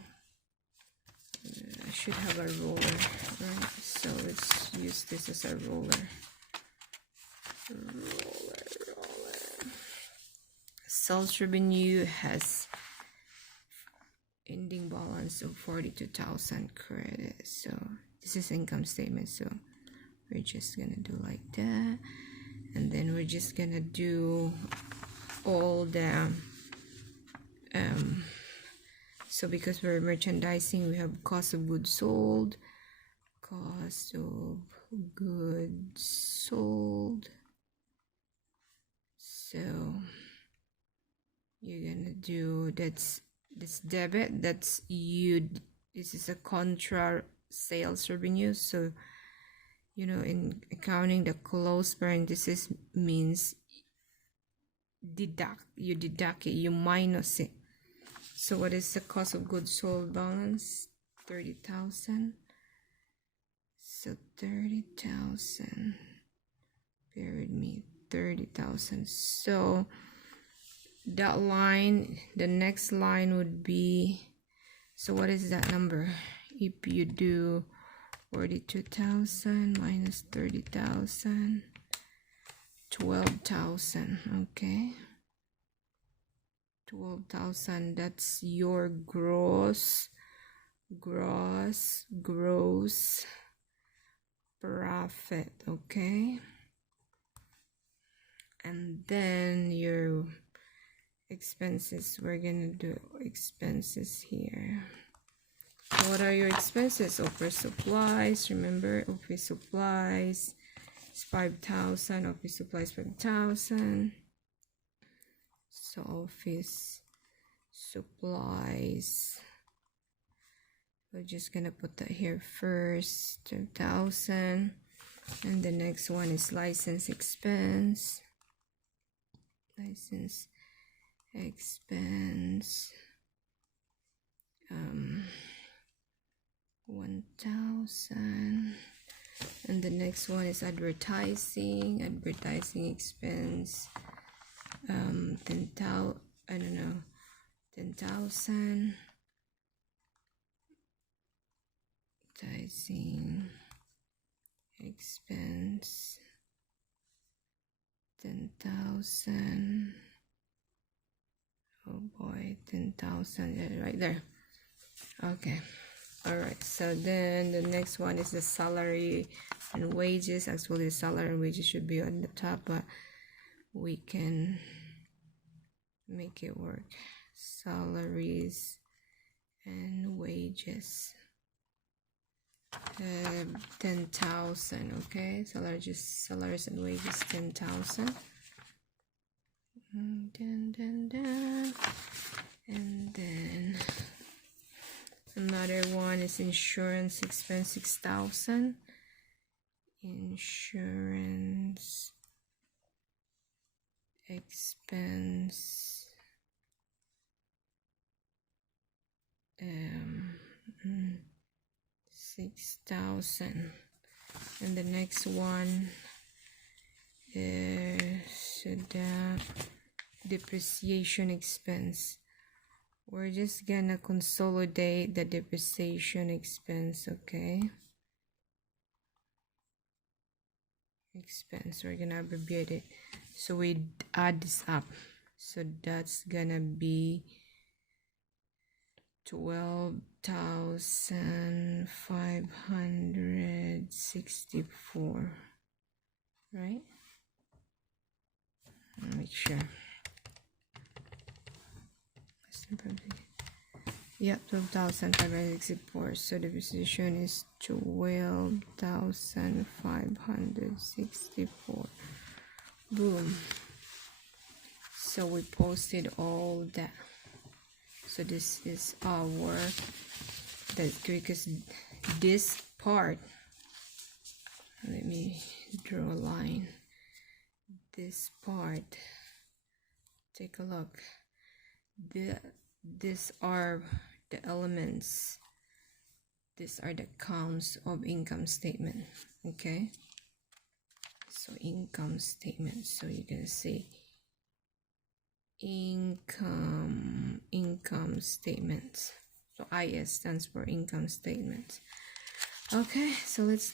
I should have a roller, right? So let's use this as a roller. Sales revenue has ending balance of 42,000 credits. So this is income statement. So we're just gonna do like that, and then we're just gonna do all the so because we're merchandising, we have cost of goods sold, cost of goods sold. So you're gonna do that's debit, that's you, this is a contra sales revenue. So you know, in accounting, the close parenthesis means deduct, you deduct it, you minus it. So what is the cost of goods sold balance? 30,000. So 30,000, bear with me, 30,000. So that line, the next line would be, so what is that number? If you do 42,000 minus 30,000, 12,000. Okay, 12,000, that's your gross profit. Okay, and then your expenses, we're gonna do expenses here. So what are your expenses? Office supplies, remember, office supplies is 5,000, office supplies 5,000. So office supplies, we're just gonna put that here first, 2,000. And the next one is license expense. License expense, 1,000. And the next one is advertising expense, 10,000, I don't know, 10,000. Advertising expense, 10,000. Oh boy, 10,000 right there. Okay. All right, so then the next one is the salary and wages. Actually, the salary and wages should be on the top, but we can make it work. Salaries and wages. 10,000. Okay, salaries and wages 10,000. And then another one is insurance expense 6,000. Insurance expense 6,000. And the next one is the depreciation expense. We're just gonna consolidate the depreciation expense. Okay, expense, we're gonna abbreviate it, so we add this up, so that's gonna be 12,564, right? Make sure. Yeah, 12,564. So the position is 12,564. Boom. So we posted all that. So this is our, because this part, let me draw a line. This part, take a look. These are the elements. These are the counts of income statement. Okay, so income statement. So you're gonna say income statement. So IS stands for income statement. Okay, so let's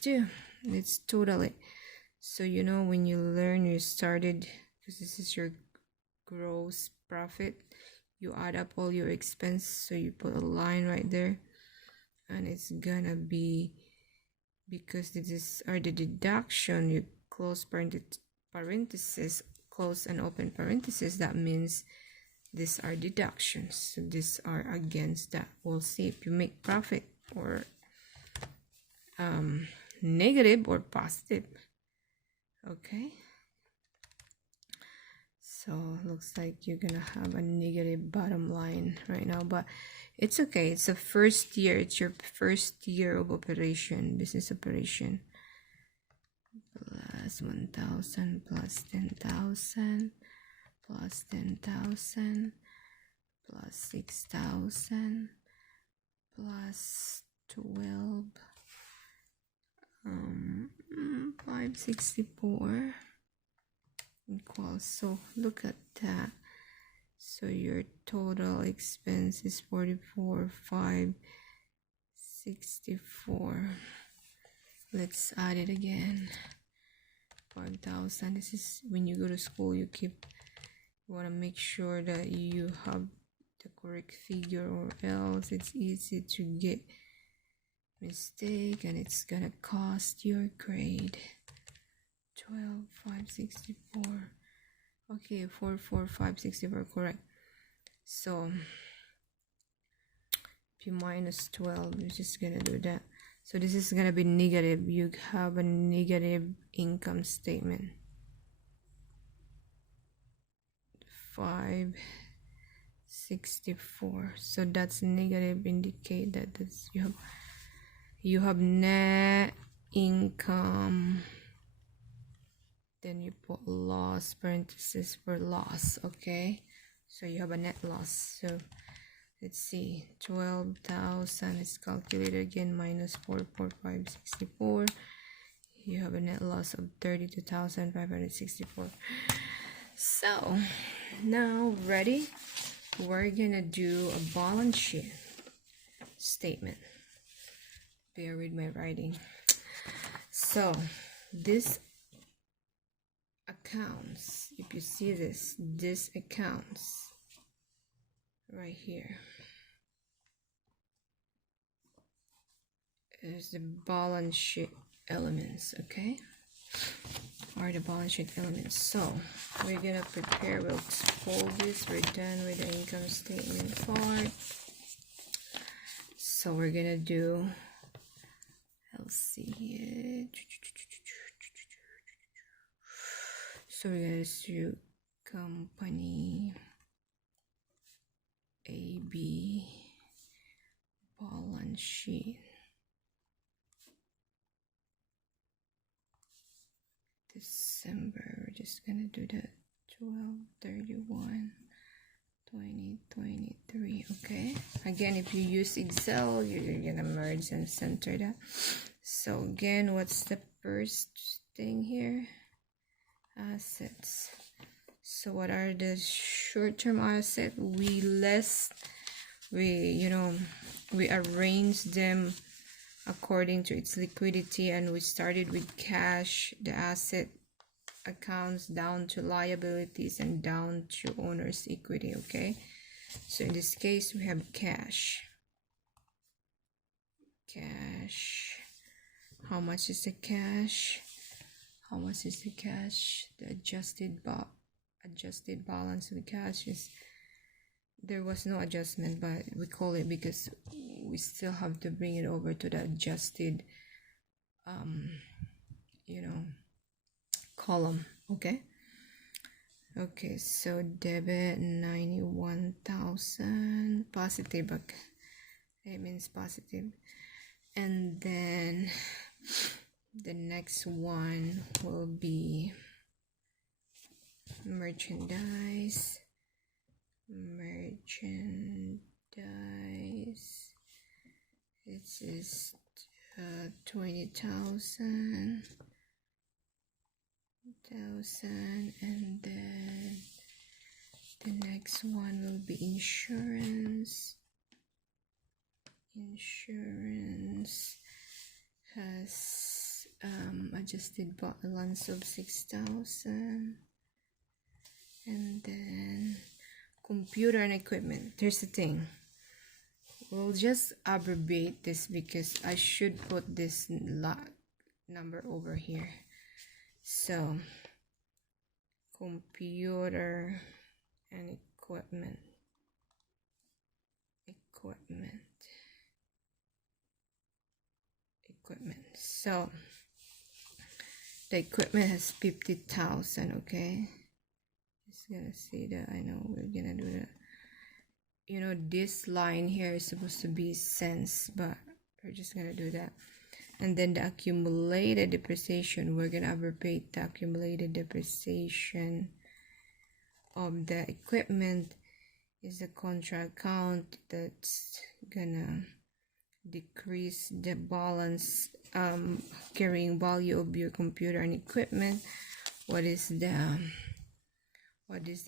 total it. So you know, when you learn, you started, because this is your gross profit, you add up all your expense, so you put a line right there, and it's gonna be, because this are the deduction, you close parenthesis, close and open parenthesis, that means these are deductions, so these are against that. We'll see if you make profit or negative or positive. Okay, so looks like you're gonna have a negative bottom line right now, but it's okay. It's the first year. It's your first year of operation, business operation. Plus 1,000 plus 10,000 plus 10,000 plus 6,000 plus 12, 564 equals, so look at that. So your total expense is 44,564. Let's add it again. 5,000. This is when you go to school, you want to make sure that you have the correct figure, or else it's easy to get mistake and it's gonna cost your grade. 12,564. Okay, 44,564, correct. So if you minus 12, you're just gonna do that. So this is gonna be negative. You have a negative income statement. 564. So that's negative, indicate that you have net income. Then you put loss, parenthesis for loss. Okay, so you have a net loss. So let's see, 12,000 is calculated again, minus 44,564. You have a net loss of 32,564. So now ready, we're gonna do a balance sheet statement. Bear with my writing. So this accounts, if you see this accounts right here, is the balance sheet elements, okay? Are the balance sheet elements. So we're gonna prepare, we'll fold this, we're done with the income statement part. So we're gonna do, let's see here. So we're gonna do company AB balance sheet. December, we're just gonna do the 12/31/2023. Okay, again, if you use Excel, you're gonna merge and center that. So again, what's the first thing here? Assets. So what are the short-term assets? We arrange them according to its liquidity, and we started with cash, the asset accounts, down to liabilities, and down to owner's equity. Okay, so in this case we have cash. How much is the cash? The adjusted balance of the cash is, there was no adjustment, but we call it because we still have to bring it over to the adjusted column. Okay, so debit 91,000 positive, okay, it means positive. And then the next one will be merchandise. It is 20,000, and then the next one will be insurance. Has adjusted balance of 6,000, and then computer and equipment. Here's the thing, we'll just abbreviate this because I should put this number over here. So computer and equipment. So the equipment has 50,000. Okay, just gonna see that. I know we're gonna do that. This line here is supposed to be cents, but we're just gonna do that. And then the accumulated depreciation, we're gonna abbreviate the accumulated depreciation of the equipment is the contract count. That's gonna decrease the balance carrying value of your computer and equipment. What is the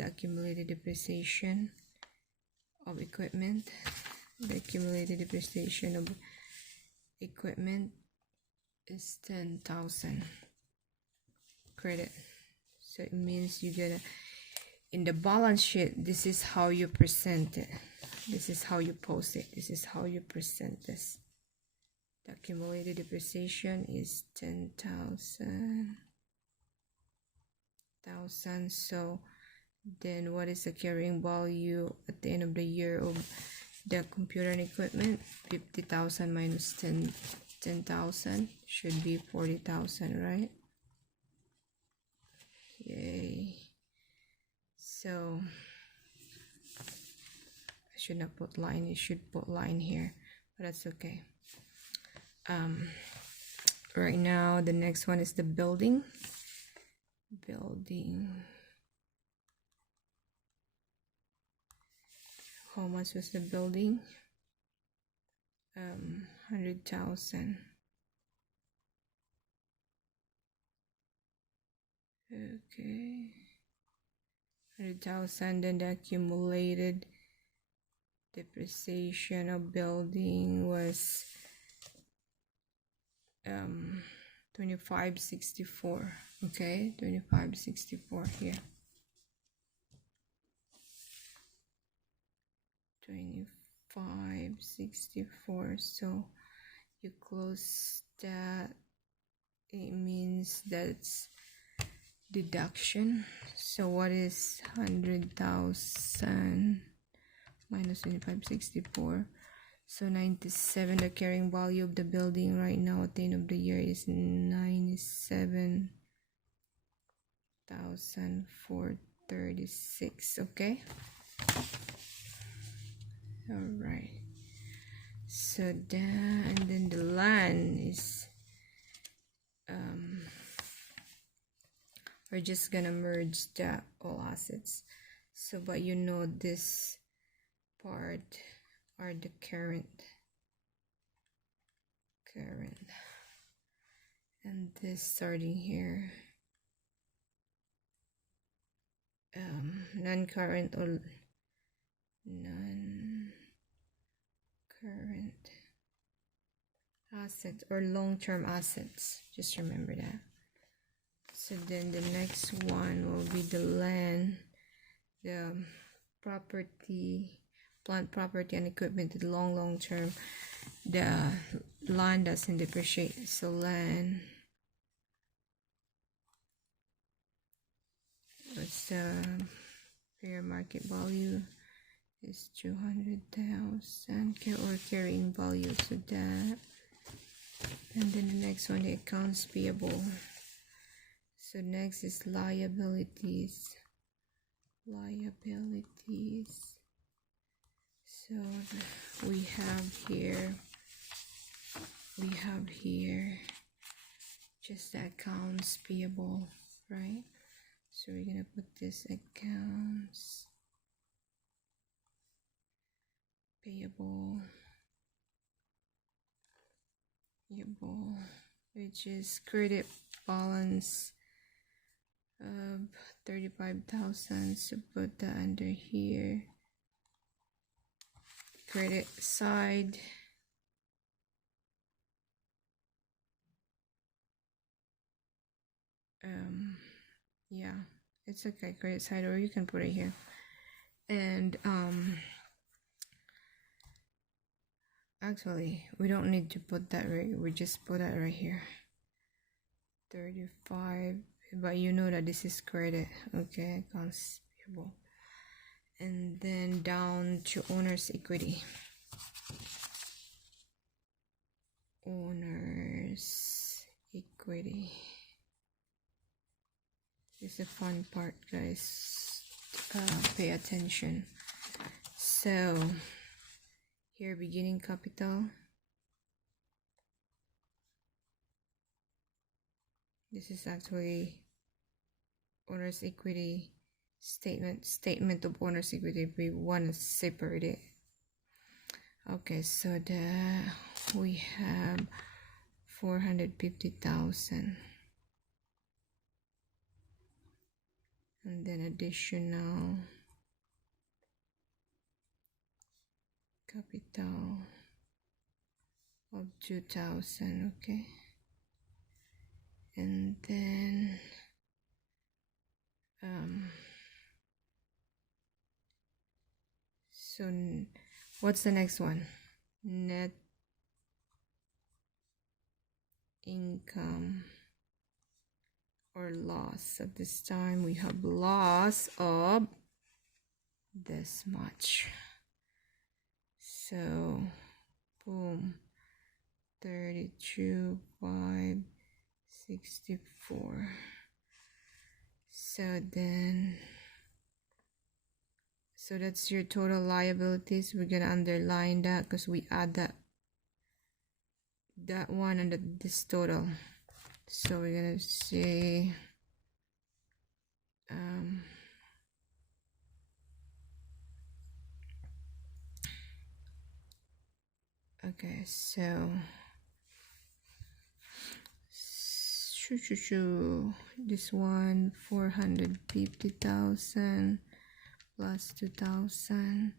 accumulated depreciation of equipment? The accumulated depreciation of equipment is 10,000 credit. So it means you get in the balance sheet, this is how you present it. This is how you post it. This is how you present this. The accumulated depreciation is 10,000. So then what is the carrying value at the end of the year of the computer and equipment? 50,000 minus 10,000 should be 40,000, right? Yay. So I should not put line, you should put line here, but that's okay. Right now the next one is the building. How much was the building? 100,000. Okay, 100,000. Then the accumulated depreciation of building was 2564. Okay, 2564 here. 2564. So you close that, it means that's deduction. So what is 100,000 minus 2564? So 97. The carrying value of the building right now at the end of the year is 97,436. Okay, all right. So that, and then the land is we're just gonna merge the all assets. So but you know this part are the current, and this starting here non-current or non-current assets or long-term assets, just remember that. So then the next one will be the land, the property, plant property and equipment, the long term. The land doesn't depreciate, so land, what's the fair market value is 200,000 or carrying value, so that. And then the next one, the accounts payable. So next is liabilities. So we have here just the accounts payable, right? So we're gonna put this accounts payable, which is credit balance of 35,000. So put that under here, credit side. Yeah, it's okay, credit side, or you can put it here. And actually we don't need to put that right, we just put that right here, 35, but you know that this is credit. Okay, accounts payable. And then down to owner's equity. This is the fun part, guys. Pay attention. So here, beginning capital. This is actually owner's equity statement of owner's equity. We want to separate it. Okay, so we have 450,000, and then additional capital of 2,000. Okay, and then so what's the next one? Net income or loss. At this time we have loss of this much. So boom, 32,564. So then, so that's your total liabilities. We're gonna underline that because we add that one under this total. So we're gonna say okay, so this one, 450,000 plus 2,000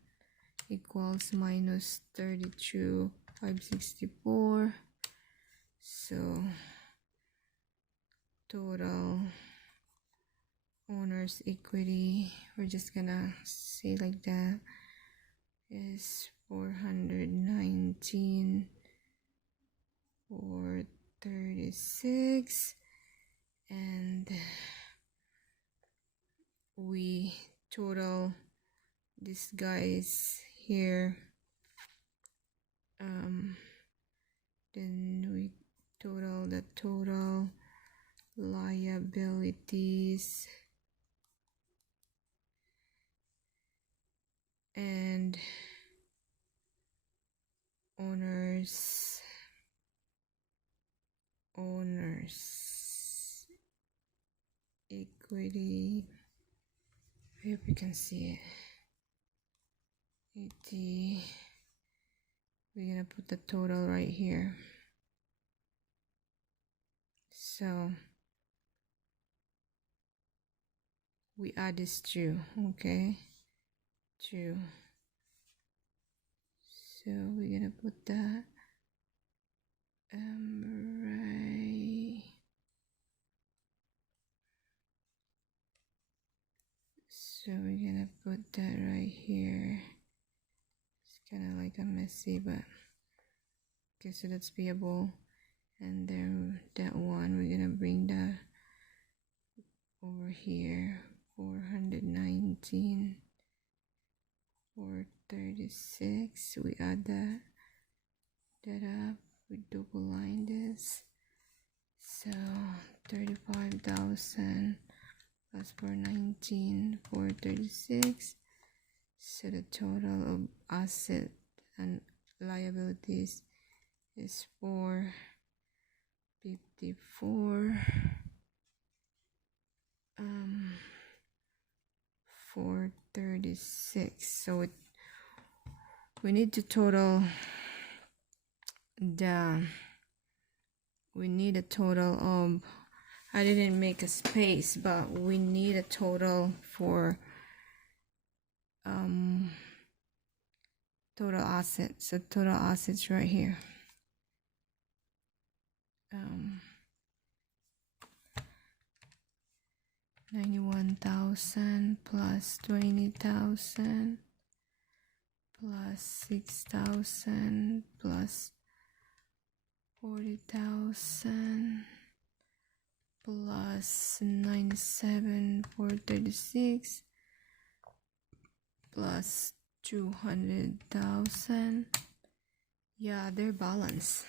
equals minus 32,564. So total owner's equity, we're just gonna say like that, is 419 436, and we total this guys here, then we total the total liabilities and owners equity. I hope you can see it. 80. We're gonna put the total right here. So we add this 2, okay? 2. So we're gonna put that right. So we're gonna put that right here. It's kind of like a messy, but okay, so that's payable. And then that one, we're gonna bring that over here. 419 436. We add that up. We double line this. So 35,000 plus 419 436. So the total of asset and liabilities is 454 436. So we need to total we need a total of, I didn't make a space, but we need a total for total assets. So total assets right here. 91,000 plus 20,000 plus 6,000 plus 40,000 plus 97 436 plus 200,000. Yeah, they're balanced.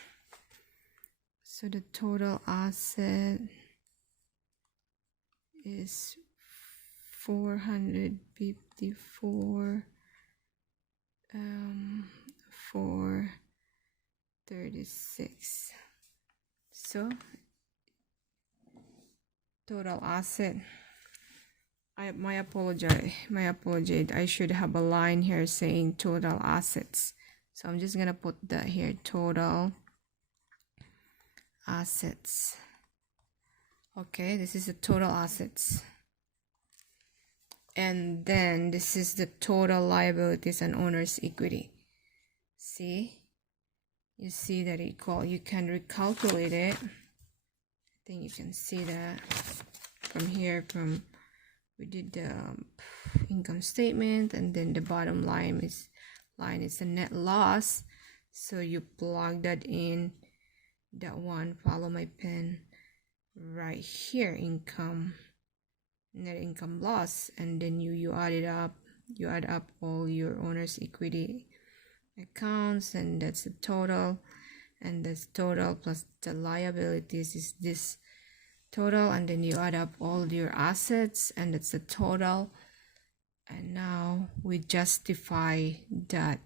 So the total asset is 454 436. So total asset, my apology, I should have a line here saying total assets. So I'm just gonna put that here, total assets. Okay, this is the total assets, and then this is the total liabilities and owner's equity. See, you see that equal, you can recalculate it. I think you can see that from here, we did the income statement, and then the bottom line is the net loss. So you plug that in, that one, follow my pen right here, income, net income loss, and then you add it up, you add up all your owner's equity accounts, and that's the total, and that's total plus the liabilities is this total, and then you add up all your assets, and that's the total. And now we justify that,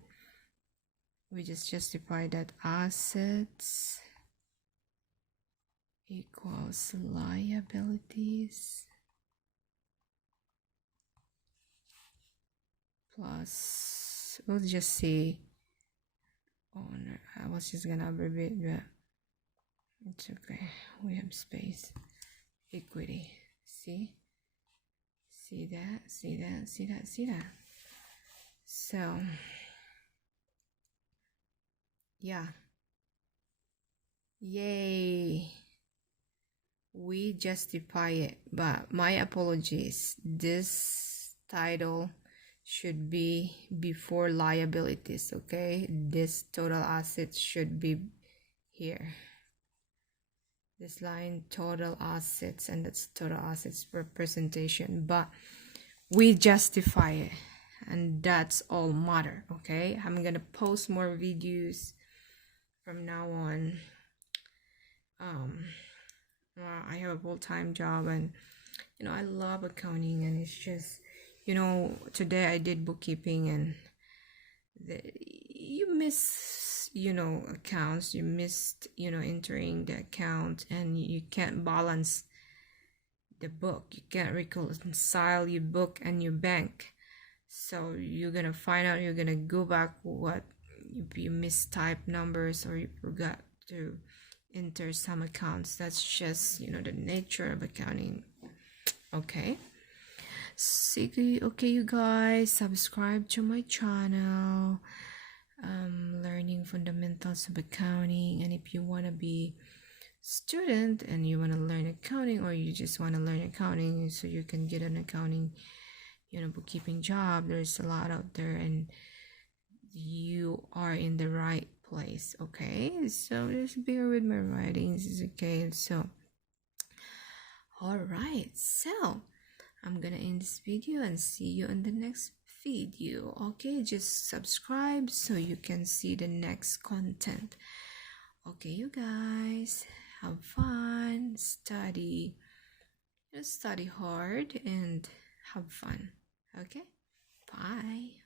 justify that assets equals liabilities plus, we'll just say owner. I was just gonna abbreviate, but it's okay, we have space. Equity, see that. So yeah, yay, we justify it. But my apologies, this title should be before liabilities. Okay, this total assets should be here, this line, total assets, and that's total assets representation, but we justify it, and that's all matter. Okay, I'm gonna post more videos from now on. I have a full-time job, and I love accounting, and it's just, today I did bookkeeping, and you miss, accounts, you missed, entering the account, and you can't balance the book, you can't reconcile your book and your bank. So you're gonna find out, you're gonna go back what if you mistype numbers or you forgot to enter some accounts. That's just, the nature of accounting. Okay, so okay, you guys, subscribe to my channel, learning fundamentals of accounting. And if you want to be student and you want to learn accounting, or you just want to learn accounting so you can get an accounting, bookkeeping job, there's a lot out there, and you are in the right place. Okay, so just bear with my writings, is okay. So all right, so I'm gonna end this video and see you in the next video. Okay, just subscribe so you can see the next content. Okay, you guys, have fun, study hard, and have fun. Okay, bye.